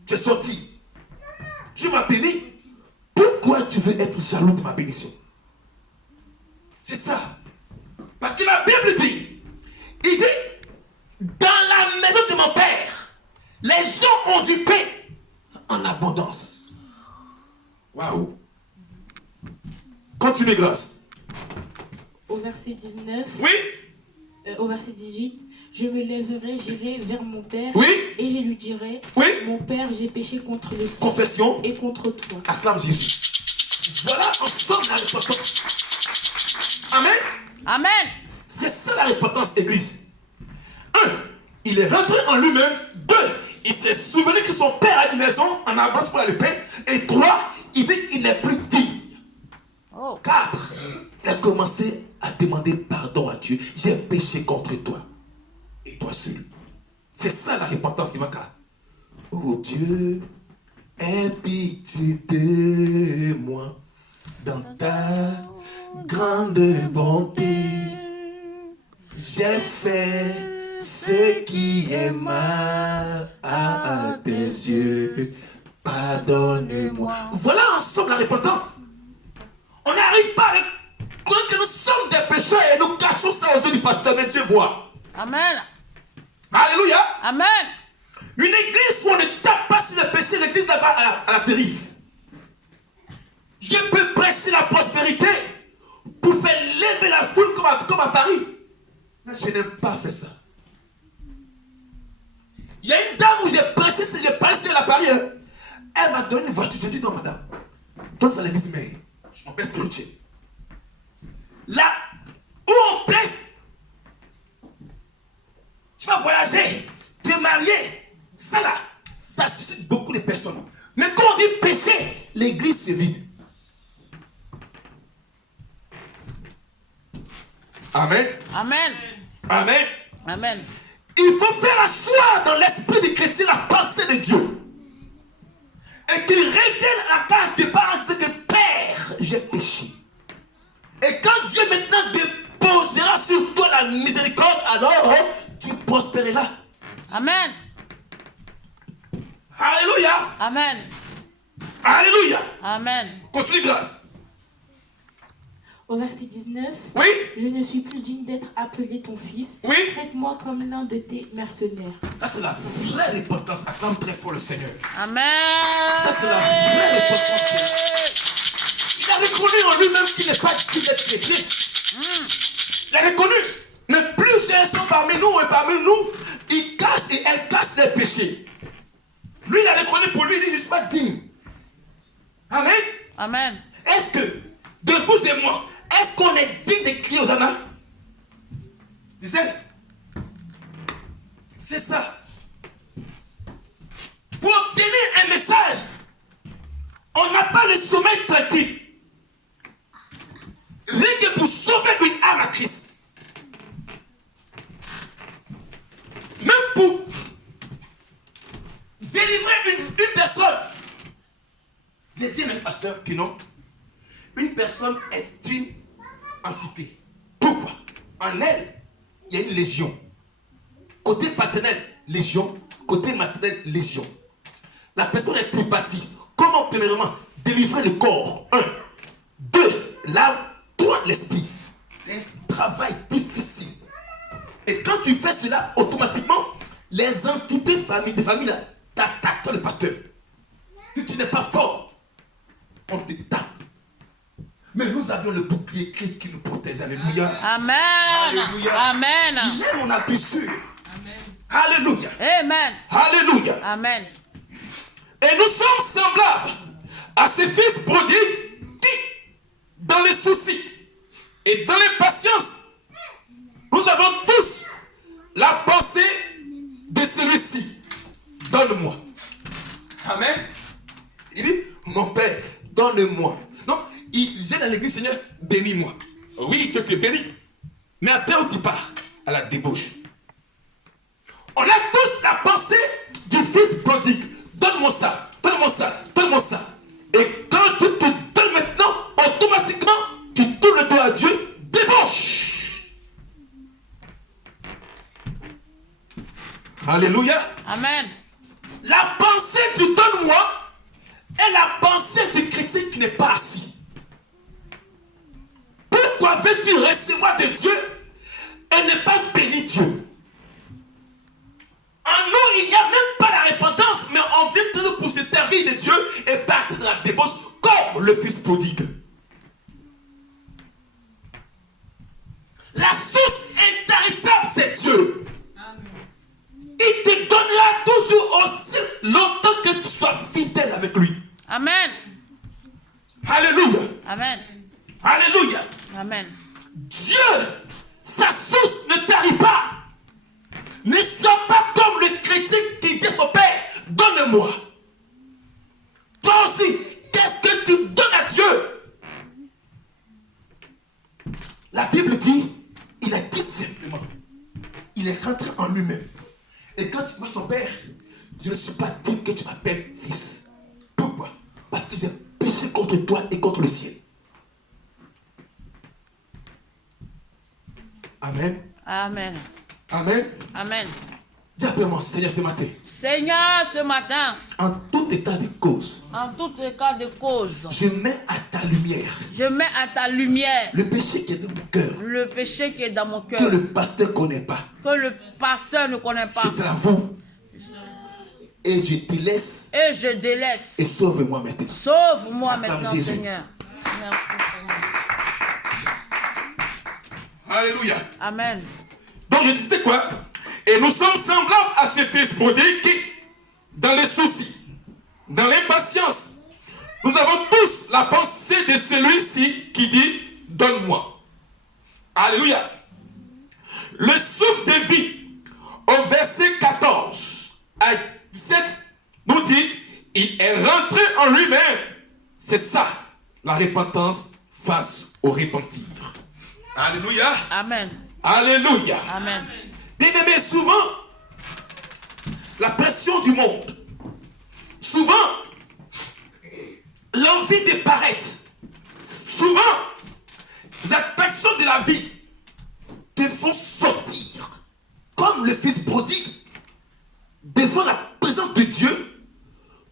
Tu es sorti. Tu m'as béni. Pourquoi tu veux être jaloux de ma bénédiction? C'est ça. Parce que la Bible dit, il dit, dans la maison de mon père, les gens ont du pain en abondance. Waouh. Continue grâce. au verset 19, Oui. au verset 18, je me lèverai, j'irai vers mon père, Oui. et je lui dirai, Oui. mon père, j'ai péché contre le ciel Confession. et contre toi. Acclame Jésus. Voilà ensemble la repentance. Amen. Amen. C'est ça la repentance, église. 1. Il est rentré en lui-même. 2. Il s'est souvenu que son père a une maison en abondance pour le pain. Et 3. Il dit qu'il n'est plus digne. Oh. 4. Il a commencé à demander pardon à Dieu. J'ai péché contre toi. Et toi seul. C'est ça la repentance, Imaka. Oh Dieu, aie pitié de moi dans ta grande bonté. J'ai fait ce qui est mal à tes yeux. Pardonne-moi. Voilà ensemble la repentance. On n'arrive pas à reconnaître que nous sommes des pécheurs et nous cachons ça aux yeux du pasteur, mais Dieu voit. Amen. Alléluia. Amen. Une église où on ne tape pas sur le péché, l'église là-bas à la dérive. Je peux prêcher la prospérité pour faire lever la foule comme à Paris. Mais je n'aime pas faire ça. Il y a une dame où j'ai prêché à la Paris. Hein. Elle m'a donné une voiture. Je dis non, madame. Donne ça à l'église, mais je m'en baisse spirituel. Là où on prêche, tu vas voyager, te marier. Ça là, ça suscite beaucoup de personnes. Mais quand on dit péché, l'église se vide. Amen. Amen. Amen. Amen. Il faut faire asseoir dans l'esprit du chrétien la pensée de Dieu. Et qu'il revienne à la case des parents et dise que Père, j'ai péché. Et quand Dieu maintenant déposera sur toi la miséricorde, alors tu prospéreras. Amen. Alléluia. Amen. Alléluia. Amen. Continue grâce. Au verset 19, Oui, je ne suis plus digne d'être appelé ton fils. oui. Traite-moi comme l'un de tes mercenaires. Ça, c'est la vraie repentance. Acclame très fort le Seigneur. Amen. Ça, c'est la vraie repentance. Il a reconnu en lui-même qu'il n'est pas digne d'être chrétien. Il a reconnu. Mais plusieurs sont parmi nous et parmi nous, ils cachent et elles cachent les péchés. Lui, il a reconnu pour lui, il dit, je ne suis pas digne. Amen. Amen. Est-ce que, de vous et moi, est-ce qu'on est digne de crier aux Hosanna? Lisez. C'est ça. Pour obtenir un message, on n'a pas le sommeil tranquille. Rien que pour sauver une âme à Christ. Même pour délivrer une personne. J'ai dit à un pasteur que non. Une personne est une entité. Pourquoi? En elle, il y a une légion. Côté paternel, légion. Côté maternel, légion. La personne est tripartie. Comment, premièrement, délivrer le corps? 1. 2. L'âme. 3. L'esprit. C'est un travail difficile. Et quand tu fais cela, automatiquement, les entités de famille là, t'attaquent, toi le pasteur. Si tu n'es pas fort, on te tape. Mais nous avions le bouclier Christ qui nous protège. Alléluia. Amen. Alléluia. Amen. Il est mon appui sûr. Alléluia. Amen. Alléluia. Amen. Et nous sommes semblables à ces fils prodigues qui, dans les soucis et dans les patiences, nous avons tous la pensée de celui-ci. Donne-moi. Amen. Il dit, mon Père, donne-moi. Donc, il vient à l'église, Seigneur, bénis-moi. Oui, Dieu te bénit. Mais après, où tu pars? À la débauche. On a tous la pensée du fils prodigue. Donne-moi ça, donne-moi ça, donne-moi ça. Et quand tu te donnes maintenant, automatiquement, tu tournes le dos à Dieu, débauche. Alléluia. Amen. La pensée du donne-moi est la pensée du chrétien qui n'est pas assis. Pourquoi veux-tu recevoir de Dieu et ne pas bénir Dieu? En nous, il n'y a même pas la repentance, mais on vient toujours pour se servir de Dieu et partir de la débauche comme le fils prodigue. La source intarissable, c'est Dieu. Il te donnera toujours aussi longtemps que tu sois fidèle avec lui. Amen. Alléluia. Amen. Alléluia. Amen. Dieu, sa source ne tarit pas. Ne sois pas comme le chrétien qui dit à son Père, donne-moi. Toi aussi, qu'est-ce que tu donnes à Dieu? La Bible dit, il a dit simplement, il est rentré en lui-même. Et quand tu vois ton Père, je ne suis pas digne que tu m'appelles fils. Pourquoi? Parce que j'ai péché contre toi et contre le ciel. Amen. Amen. Amen. Amen. Dis après moi, Seigneur, ce matin, Seigneur, ce matin, en tout état de cause, en tout cas de cause, je mets à ta lumière je mets à ta lumière le péché qui est dans mon cœur, le péché qui est dans mon que cœur, le pasteur ne connaît pas. que le pasteur ne connaît Je pas. te l'avoue et je te laisse Et je délaisse. et sauve-moi maintenant. Sauve-moi Acclame maintenant, Jésus. Seigneur. Merci, Seigneur. Alléluia. Amen. Donc je disais quoi? Et nous sommes semblables à ces fils prodigues qui, dans les soucis, dans l'impatience, nous avons tous la pensée de celui-ci qui dit, donne-moi. Alléluia. Le souffle de vie, au verset 14 à 17, nous dit, il est rentré en lui-même. C'est ça, la repentance face au repentir. Alléluia. Amen. Alléluia. Amen. Bien aimé, souvent, la pression du monde, souvent, l'envie de paraître, souvent, les attractions de la vie te font sortir, comme le fils prodigue, devant la présence de Dieu,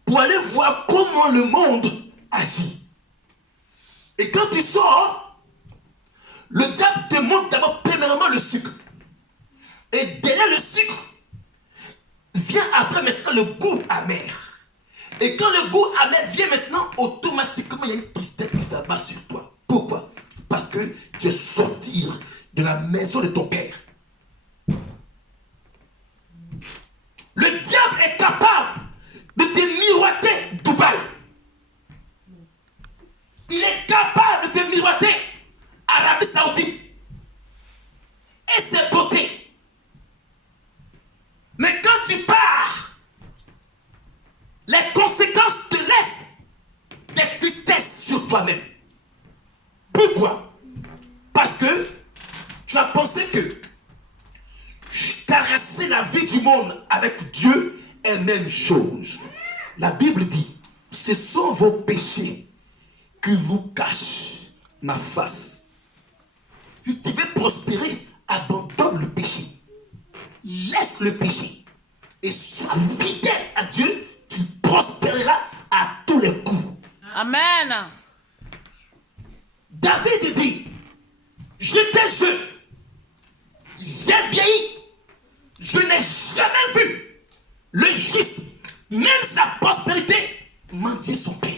pour aller voir comment le monde agit. Et quand tu sors, le diable te montre d'abord premièrement le sucre. Et derrière le sucre, vient après maintenant le goût amer. Et quand le goût amer vient maintenant, automatiquement, il y a une tristesse qui s'abat sur toi. Pourquoi? Parce que tu es sorti de la maison de ton père. Le diable est capable de te miroiter Dubaï. Il est capable de te miroiter Arabie Saoudite et ses beautés. Mais quand tu pars, les conséquences te laissent des tristesses sur toi-même. Pourquoi? Parce que tu as pensé que caresser la vie du monde avec Dieu est la même chose. La Bible dit, ce sont vos péchés qui vous cachent ma face. Si tu veux prospérer, abandonne le péché. Laisse le péché et sois fidèle à Dieu, tu prospéreras à tous les coups. Amen. David dit, j'étais jeune, j'ai vieilli, je n'ai jamais vu le juste, même sa prospérité, mendier son pain.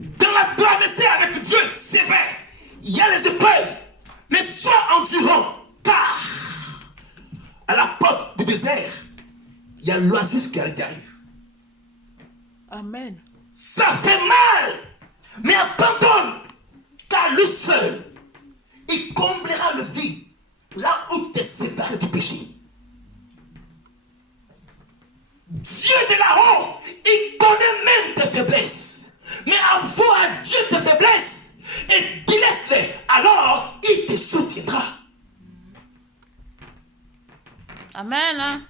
Dans la traversée avec Dieu, c'est vrai, il y a les épreuves, mais sois endurant, car à la porte du désert, il y a l'oasis qui arrive. Amen. Ça fait mal, mais abandonne, car lui seul, il comblera le vide, là où tu t'es séparé du péché. Dieu de là-haut, il connaît même tes faiblesses. Mais avoue à Dieu tes faiblesses et délaisse-les, alors il te soutiendra. Amen.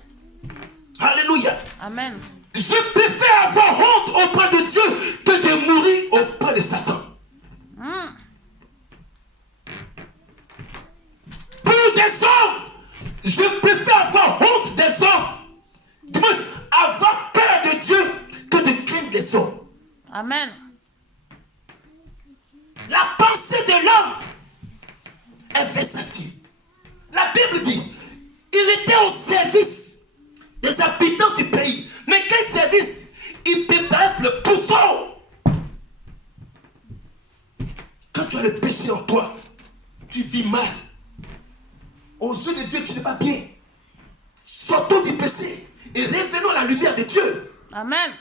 Alléluia. Amen. Je préfère avoir honte auprès de Dieu que de mourir auprès de Satan. Pour des hommes, je préfère avoir honte des hommes, du moins avoir peur de Dieu que de craindre les hommes. Amen. La pensée de l'homme est versatile. La Bible dit, il était au service des habitants du pays. Mais quel service? Il préparait le pousseau. Quand tu as le péché en toi, tu vis mal. Aux yeux de Dieu, tu n'es pas bien. Sortons du péché et revenons à la lumière de Dieu. Amen.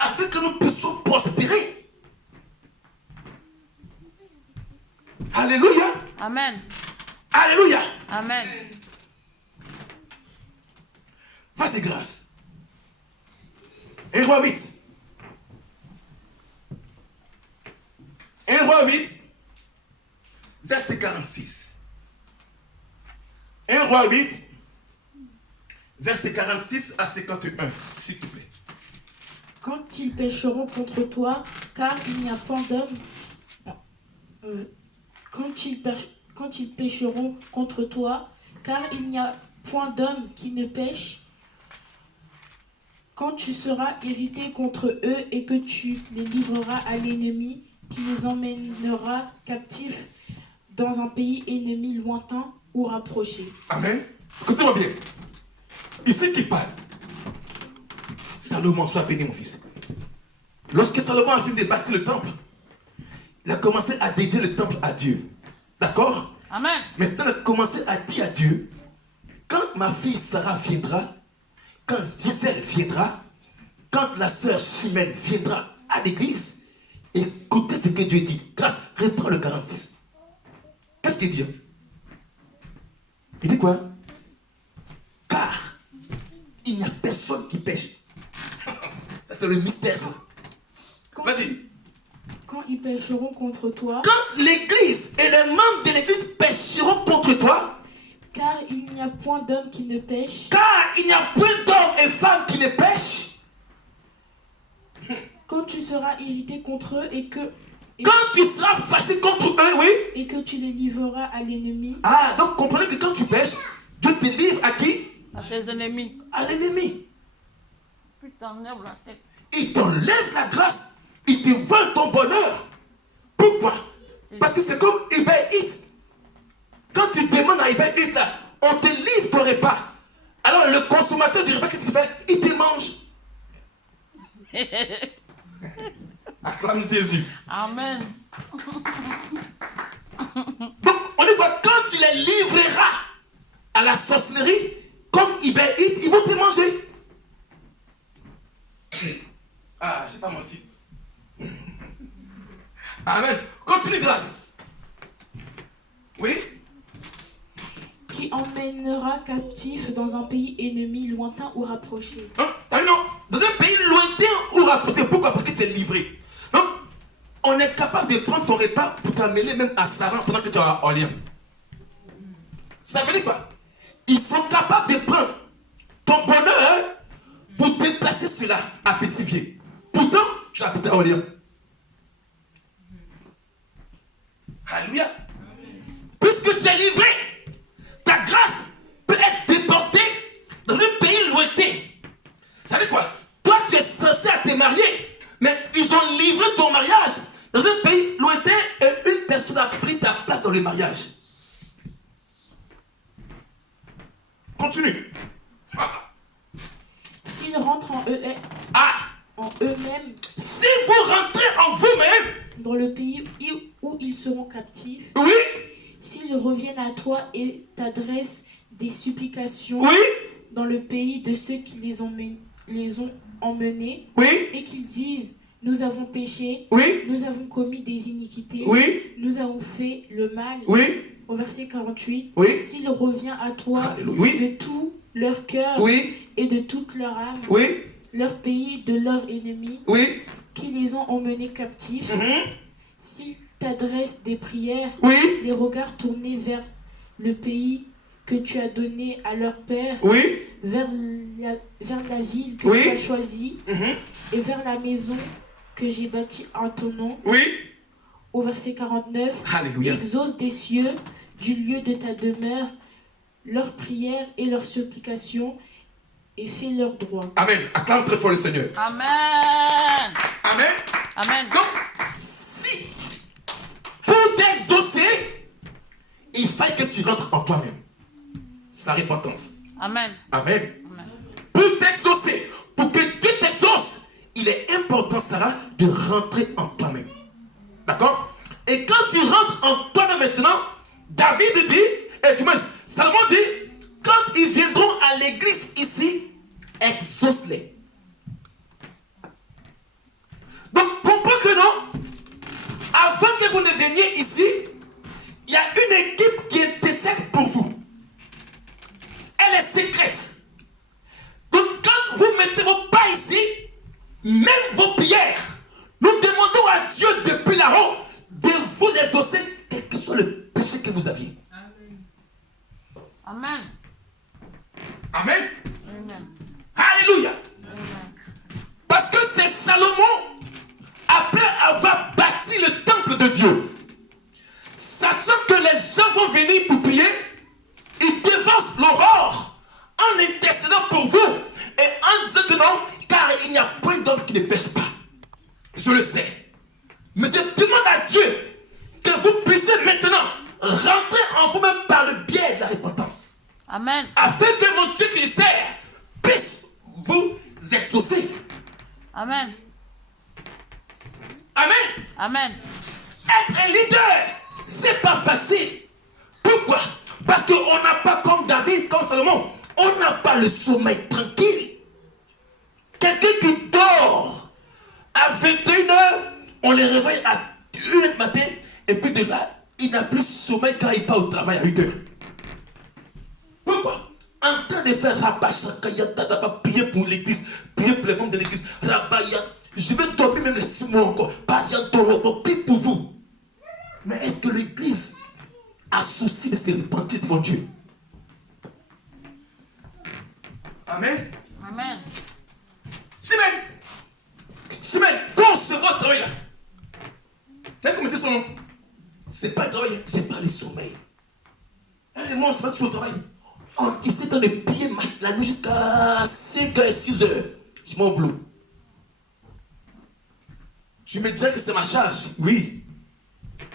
Afin que nous puissions prospérer. Alléluia. Amen. Alléluia. Amen. Vas-y, grâce. 1 Roi 8. 1 Roi 8, verset 46. 1 Roi 8, verset 46 à 51, s'il te plaît. Quand ils pécheront contre toi, car il n'y a point d'homme. Quand ils pécheront contre toi, car il n'y a point d'homme qui ne pêche. Quand tu seras irrité contre eux et que tu les livreras à l'ennemi, qui les emmènera captifs dans un pays ennemi lointain ou rapproché. Amen. Écoutez-moi bien. Ici qui parle. Salomon, sois béni mon fils. Lorsque Salomon a fini de bâtir le temple, il a commencé à dédier le temple à Dieu. D'accord? Amen. Maintenant, il a commencé à dire à Dieu, quand ma fille Sarah viendra, quand Gisèle viendra, quand la sœur Chimène viendra à l'église, écoutez ce que Dieu dit. Grâce, reprends le 46. Qu'est-ce qu'il dit? Il dit quoi? Car il n'y a personne qui pêche. C'est le mystère, ça. Vas-y. Quand ils pécheront contre toi, Quand l'église et les membres de l'église pécheront contre toi, car il n'y a point d'homme qui ne pêche, car il n'y a point d'hommes et femmes qui ne pêchent, quand tu seras irrité contre eux et que quand tu seras fâché contre eux, oui. et que tu les livreras à l'ennemi, Ah, donc comprenez que quand tu pêches, Dieu te livre à qui? À tes ennemis. À l'ennemi. Puis t'enlèves la tête. Il t'enlève la grâce, il te te volent ton bonheur. Pourquoi? Parce que c'est comme Uber Eats. Quand tu demandes à Uber Eats, là, on te livre ton repas. Alors le consommateur du repas, qu'est-ce qu'il fait? Il te mange. Acclame Jésus. Amen. Donc, on dit quoi? Quand tu les livreras à la sorcellerie, comme Uber Eats, ils vont te manger. Ah, j'ai pas menti. Amen. Continue, grâce. Oui? Qui emmènera captif dans un pays ennemi lointain ou rapproché. Hein? T'as vu, non? Dans un pays lointain ou rapproché. Pourquoi? Parce que tu es livré. Non? On est capable de prendre ton repas pour t'amener même à Saran pendant que tu es à Orléans. Ça veut dire quoi? Ils sont capables de prendre ton bonheur pour déplacer cela à Pithiviers. Pourtant, tu habites à Orléans. Alléluia. Puisque tu es livré, ta grâce peut être déportée dans un pays lointain. Ça veut dire quoi? Toi, tu es censé te marier, mais ils ont livré ton mariage dans un pays lointain et une personne a pris ta place dans le mariage. Continue. S'ils rentrent en eux-mêmes Si vous rentrez en vous-même, dans le pays où ils seront captifs, oui, s'ils reviennent à toi et t'adressent des supplications oui, dans le pays de ceux qui les ont emmenés, oui, et qu'ils disent, nous avons péché, oui, nous avons commis des iniquités, oui, nous avons fait le mal. oui, Au verset 48, oui, s'il revient à toi Alléluia. Oui. de tout leur cœur oui, et de toute leur âme, oui, leur pays de leurs ennemis, oui, qui les ont emmenés captifs, s'ils t'adressent des prières, oui, les regards tournés vers le pays que tu as donné à leur père, oui, vers la ville que Oui. tu as choisie et vers la maison que j'ai bâtie en ton nom. oui. Au verset 49, Alléluia. exauce des cieux, du lieu de ta demeure, leurs prières et leurs supplications, et fais leur droit. Amen. Acclame très fort le Seigneur. Amen. Amen. Amen. Donc, si pour t'exaucer, il faut que tu rentres en toi-même. C'est la repentance. Amen. Amen. Amen. Pour t'exaucer, pour que Dieu t'exauce, il est important, Sarah, de rentrer en toi-même. D'accord? Et quand tu rentres en toi-même maintenant, David dit, et du moins, Salomon dit, quand ils viendront à l'église ici, exauce-les. Donc, comprends que non, avant que vous ne veniez ici, il y a une équipe qui intercède pour vous. Elle est secrète. Donc, quand vous mettez vos pas ici, même vos prières, nous demandons à Dieu depuis là-haut de vous exaucer, quel que soit le péché que vous aviez. Amen. Amen. Amen. Alléluia. Amen. Parce que c'est Salomon, après avoir bâti le temple de Dieu, sachant que les gens vont venir pour prier, il dévance l'aurore en intercédant pour vous et en disant que non, car il n'y a point d'homme qui ne pêche pas. Je le sais. Mais je demande à Dieu que vous puissiez maintenant rentrer en vous-même par le biais de la repentance. Amen. Afin que mon Dieu qui le sert puisse vous exaucer. Amen. Amen. Amen. Être un leader, c'est pas facile. Pourquoi? Parce qu'on n'a pas comme David, comme Salomon, on n'a pas le sommeil tranquille. Quelqu'un qui dort à 21h, on les réveille à 1h du matin, et puis de là, il n'a plus sommeil quand il part au travail à 8h. Pourquoi? En train de faire Rabashakayata, prier pour l'église, prier pour les membres de l'église, Rabaya, je vais dormir même les 6 mois encore, prie pour vous. Mais est-ce que l'église a souci de se repentir devant Dieu? Amen. Amen. Simen, quand on se voit au travail là, tu sais comment c'est son nom? C'est pas le travail, c'est pas le sommeil. Un moment, on se va tous au travail. On essaie dans les pieds la nuit jusqu'à 5h, 6h. Je m'en bloue. Tu me dirais que c'est ma charge, oui.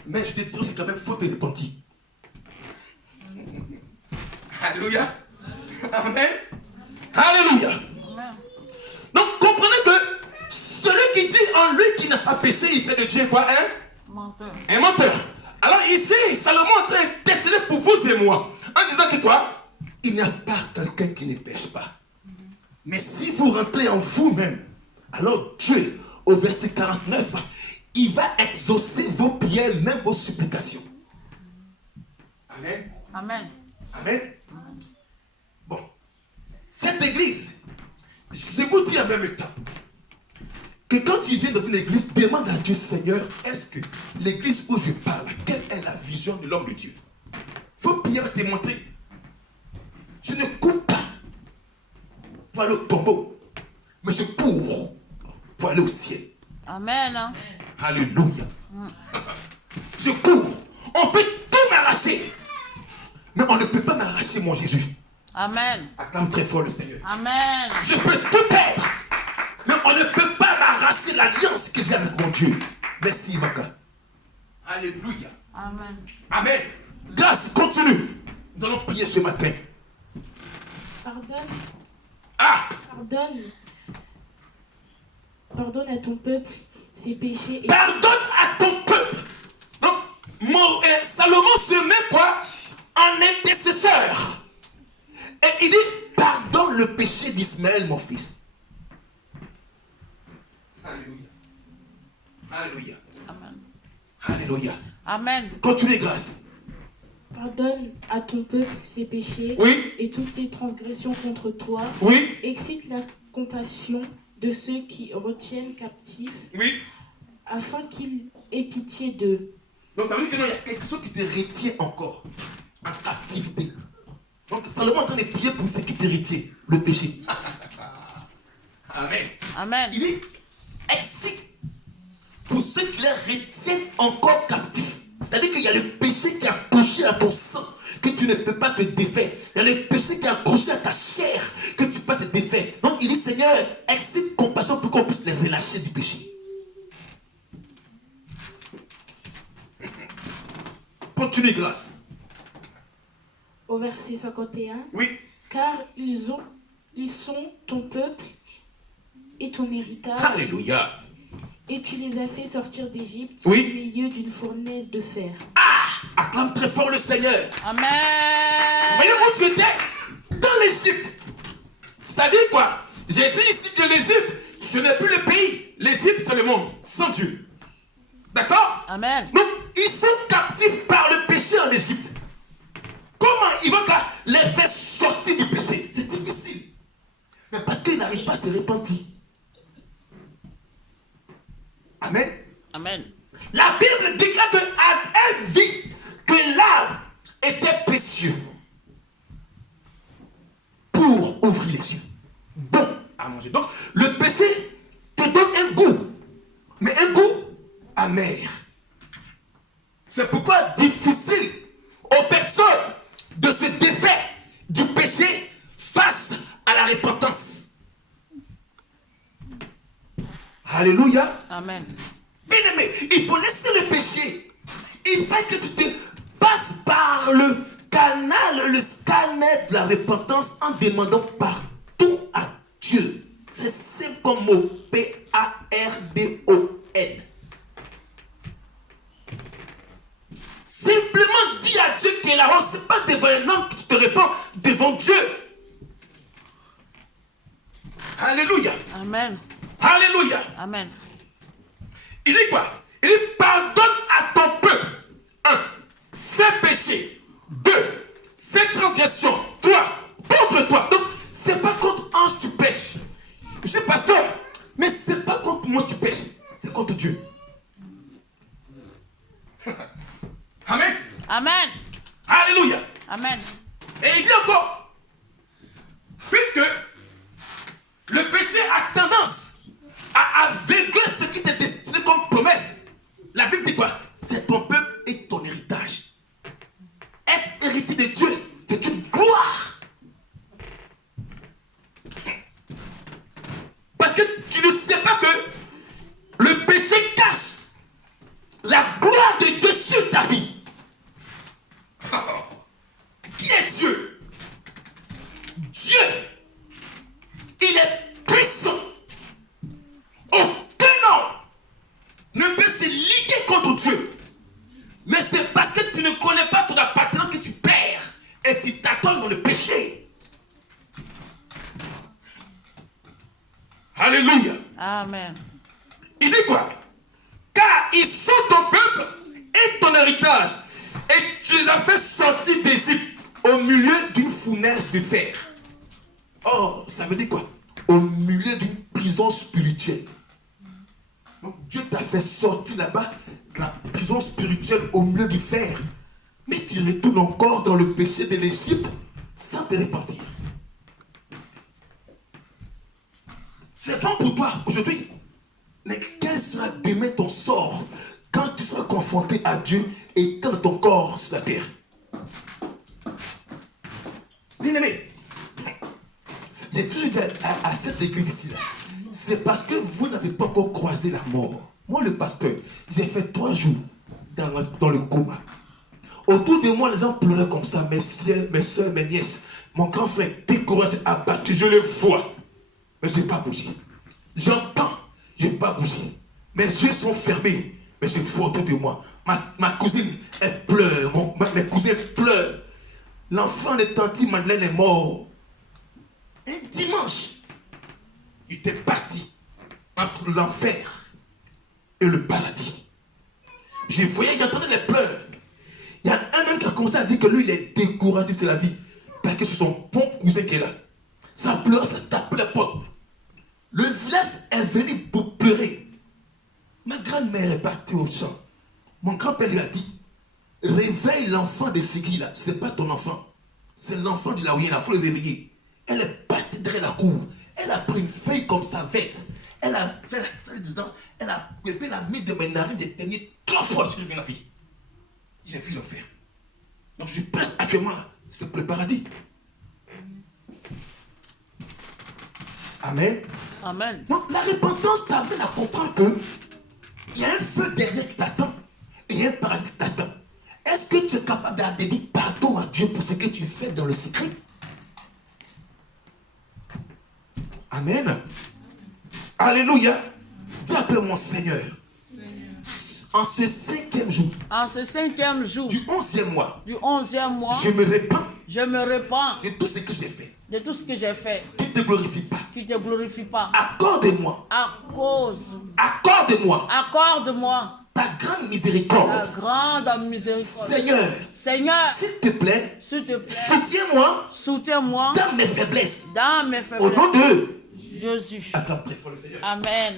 Mais je te dis, c'est quand même faut te repentir. Alléluia. Amen. Alléluia. Amen. Donc comprenez que celui qui dit en lui qu'il n'a pas péché, il fait de Dieu quoi, hein? Menteur. Un menteur. Alors ici, Salomon est en train d'intercéder pour vous et moi, en disant que quoi? Il n'y a pas quelqu'un qui ne pêche pas. Mais si vous rentrez en vous-même, alors Dieu, au verset 49, il va exaucer vos prières, même vos supplications. Amen. Amen. Amen. Bon. Cette église, je vous dis en même temps, que quand tu viens dans une église, demande à Dieu, Seigneur, est-ce que l'église où je parle, quelle est la vision de l'homme de Dieu? Il faut bien te montrer. Je ne cours pas pour aller au tombeau, mais je cours pour aller au ciel. Amen. Alléluia. Je cours. On peut tout m'arracher, mais on ne peut pas m'arracher mon Jésus. Amen. Acclame très fort le Seigneur. Amen. Je peux tout perdre, mais on ne peut pas m'arracher l'alliance que j'ai avec mon Dieu. Merci, Maka. Alléluia. Amen. Amen. Grâce, continue. Nous allons prier ce matin. Pardonne, Ah, pardonne à ton peuple ses péchés et pardonne à ton peuple. Donc, Salomon se met quoi? En intercesseur. Et il dit, pardonne le péché d'Ismaël, mon fils. Alléluia. Alléluia. Amen. Alléluia. Amen. Continue, grâce. pardonne à ton peuple ses péchés Oui. et toutes ses transgressions contre toi. Oui. Excite la compassion de ceux qui retiennent captifs, Oui. afin qu'il ait pitié d'eux. Donc, tu as vu qu'il y a quelque chose qui te retient encore en captivité. Donc, Salomon est en train de prier pour ceux qui te retiennent, le péché. Amen. Amen. Il dit, excite pour ceux qui les retiennent encore captifs. C'est-à-dire qu'il y a le péché qui est accroché à ton sang, que tu ne peux pas te défaire. Il y a le péché qui est accroché à ta chair, que tu ne peux pas te défaire. Donc il dit, Seigneur, excite compassion pour qu'on puisse les relâcher du péché. Continue, grâce. Au verset 51, Oui. car ils sont ton peuple et ton héritage, Alléluia. et tu les as fait sortir d'Égypte Oui. au milieu d'une fournaise de fer. Ah, acclame très fort le Seigneur. Amen. Voyez où tu étais? Dans l'Égypte. C'est-à-dire quoi? J'ai dit ici que l'Égypte, ce n'est plus le pays. L'Égypte, c'est le monde, sans Dieu. D'accord? Amen. Donc, ils sont captifs par le péché en Égypte. Comment ils vont les faire sortir du péché? C'est difficile. Mais parce qu'ils n'arrivent pas à se repentir. Amen. Amen. La Bible déclare que Ève vit que l'arbre était précieux pour ouvrir les yeux. Bon à manger. Donc, le péché te donne un goût, mais un goût amer. C'est pourquoi difficile aux personnes de se défaire du péché face à la repentance. Alléluia. Amen. Bien-aimé, il faut laisser le péché. Il faut que tu te passes par le canal, le scanner de la repentance en demandant pardon à Dieu. C'est simple comme mot. P-A-R-D-O-N. Simplement dis à Dieu qu'il est là-haut. Ce n'est pas devant un homme que tu te répands, devant Dieu. Alléluia. Amen. Alléluia. Amen. Il dit quoi? Il dit pardonne à ton peuple. 1. Ses péchés. 2. Ses transgressions. 3. Contre toi. Donc, c'est pas contre Ange tu pêches. Je suis pasteur, mais c'est pas contre moi tu pêches. C'est contre Dieu. Amen. Amen. Alléluia. Amen. Et il dit encore, puisque le péché a tendance à aveugler ce qui t'est destiné comme promesse. La Bible dit quoi? C'est ton peuple et ton héritage. Être héritier de Dieu, c'est une gloire. Parce que tu ne sais pas que le péché cache Alléluia. Amen. Il dit quoi? Car ils sont ton peuple et ton héritage. Et tu les as fait sortir d'Égypte au milieu d'une fournaise de fer. Oh, ça veut dire quoi? Au milieu d'une prison spirituelle. Donc Dieu t'a fait sortir là-bas de la prison spirituelle au milieu du fer. Mais tu retournes encore dans le péché de l'Égypte sans te repentir. C'est bon pour toi aujourd'hui. Mais quel sera demain ton sort quand tu seras confronté à Dieu et dans ton corps sur la terre? Bien-aimé, j'ai toujours dit à cette église ici, là, c'est parce que vous n'avez pas encore croisé la mort. Moi, le pasteur, j'ai fait 3 jours dans le coma. Autour de moi, les gens pleuraient comme ça, mes soeurs, mes nièces. Mon grand frère découragé, abattu, je le vois. Mais je n'ai pas bougé. J'entends, je n'ai pas bougé. Mes yeux sont fermés, mais je vois autour de moi. Ma cousine, elle pleure. Mes cousins pleurent. L'enfant de tante Madeleine est mort. Un dimanche, il était parti entre l'enfer et le paradis. Je voyais, j'entendais les pleurs. Il y a un homme qui a commencé à dire que lui, il est découragé, c'est la vie. Parce que c'est son bon cousin qui est là. Ça pleure, ça tape les portes. Le village est venu pour pleurer. Ma grand-mère est partie au champ. Mon grand-père lui a dit, réveille l'enfant de Ségui là. Ce n'est pas ton enfant. C'est l'enfant de la Ouïe, il faut le réveiller. Elle est partie derrière la cour. Elle a pris une feuille comme ça, verte. Elle a fait la salle dedans. Elle a pépé la mis de mes narines. J'ai terminé 3 fois. J'ai vu la vie. J'ai vu l'enfer. Donc je presse actuellement là. C'est pour le paradis. Amen. Amen. Donc la repentance t'amène à comprendre que il y a un feu derrière qui t'attend et il y a un paradis qui t'attend. Est-ce que tu es capable de dire pardon à Dieu pour ce que tu fais dans le secret? Amen. Alléluia. Dis après mon Seigneur. En ce 5e jour. En ce 5e jour. Du 11e mois. Du 11e mois. Je me répands. Je me répands. De tout ce que j'ai fait. De tout ce que j'ai fait. Qui ne te glorifie pas. Qui te glorifie pas. Accorde-moi. Accorde-moi. Accorde-moi. Ta grande miséricorde. Ta grande miséricorde. Seigneur. S'il te plaît. Soutiens-moi. Soutiens-moi. Dans mes faiblesses. Dans mes faiblesses. Au nom de Jésus. Acclame très fort le Seigneur. Amen.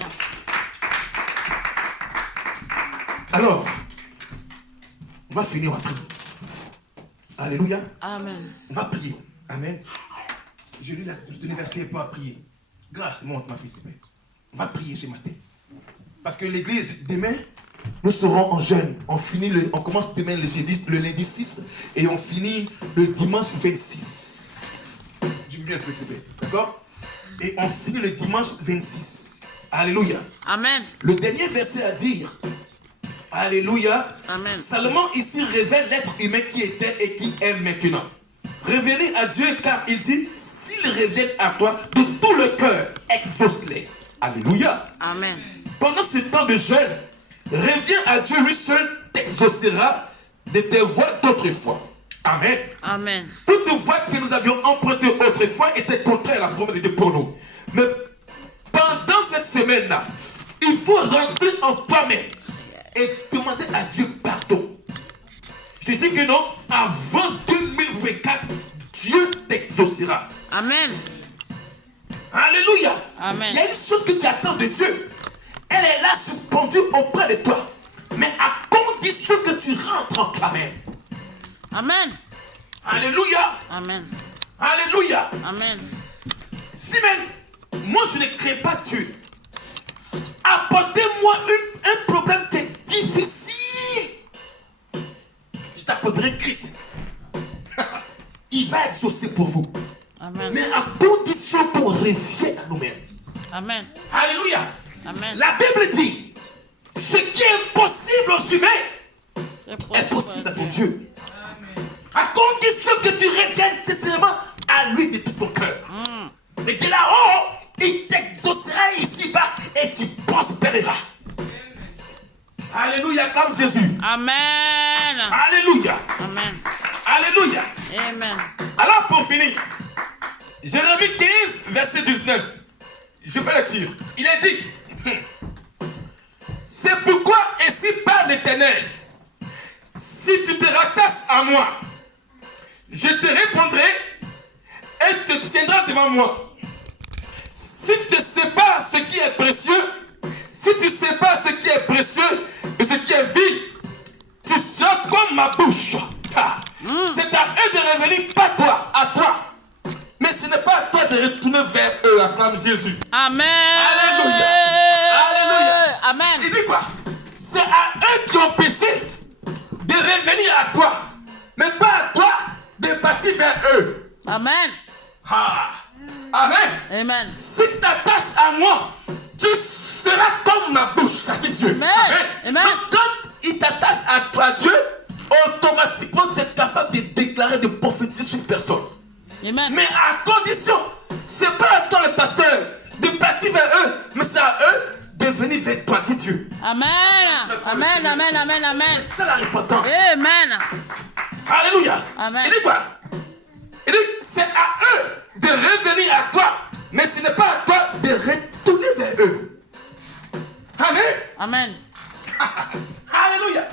Alors, on va finir à prier. Alléluia. Amen. On va prier. Amen. Je lis le verset pour prier. Grâce, monte ma fille, s'il te plaît. On va prier ce matin. Parce que l'église, demain, nous serons en jeûne. On commence demain le lundi 6 et on finit le dimanche 26. Je bien le s'il te plaît. D'accord? Et on finit le dimanche 26. Alléluia. Amen. Le dernier verset à dire. Alléluia. Amen. Salomon ici révèle l'être humain qui était et qui est maintenant. Revenez à Dieu car il dit, s'ils reviennent à toi de tout le cœur, exauce-les. Alléluia. Amen. Pendant ce temps de jeûne, reviens à Dieu, lui seul t'exaucera de tes voies d'autrefois. Amen. Amen. Toute voie que nous avions empruntée autrefois était contraire à la promesse de Dieu pour nous. Mais pendant cette semaine-là, il faut rentrer en toi-même et demander à Dieu pardon. Je te dis que non, avant 2024, Dieu t'exaucera. Amen. Alléluia. Amen. Il y a une chose que tu attends de Dieu. Elle est là suspendue auprès de toi. Mais à condition que tu rentres en toi-même. Amen. Alléluia. Amen. Alléluia. Amen. Si même, moi je ne crée pas Dieu. Apportez-moi un problème qui est difficile. Je t'apporterai Christ. Il va exaucer pour vous. Amen. Mais à condition qu'on revienne à nous-mêmes. Amen. Alléluia. Amen. La Bible dit, ce qui est impossible aux humains est possible à ton Dieu. À condition que tu reviennes sincèrement à lui de tout ton cœur. Et de là-haut, il t'exaucera ici-bas et tu prospéreras. Alléluia, comme Jésus. Amen. Alléluia. Amen. Alléluia. Amen. Alors pour finir, Jérémie 15, verset 19. Je fais lecture. Il est dit, c'est pourquoi ainsi parle l'Éternel. Si tu te rattaches à moi, je te répondrai et te tiendras devant moi. Si tu te sépares ce qui est précieux, si tu sépares ce qui est précieux et ce qui est vil, tu seras comme ma bouche. C'est à eux de revenir, pas toi, à toi. Mais ce n'est pas à toi de retourner vers eux, acclame Jésus. Amen. Alléluia. Alléluia. Amen. Il dit quoi? C'est à eux qui ont péché de revenir à toi, mais pas à toi de partir vers eux. Amen. Ah. Amen. Amen. Si tu t'attaches à moi, tu seras comme ma bouche, ça dit Dieu. Amen. Amen. Amen. Donc, quand il t'attache à toi, Dieu, automatiquement tu es capable de déclarer, de prophétiser sur personne. Amen. Mais à condition, c'est pas à toi le pasteur de partir vers eux, mais c'est à eux de venir vers toi, dit Dieu. Amen. Amen. Amen. Amen. Amen. C'est la repentance. Amen. Alléluia. Amen. Il dit quoi? Il dit, c'est à eux de revenir à toi, mais ce n'est pas à toi de retourner vers eux. Amen. Amen. Alléluia.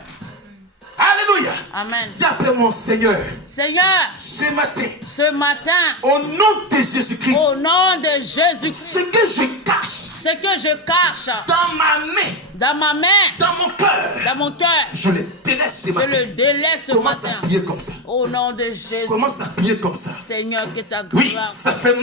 Alléluia. Amen. Dis après mon Seigneur, Seigneur, ce matin, au nom de Jésus-Christ, nom de Jésus-Christ, ce que je cache dans ma main, dans mon cœur, je le délaisse ce matin. le délaisse ce Commence matin. à prier comme ça. Au nom de Jésus. Commence à prier comme ça. Seigneur, que ta gloire. Oui, ça fait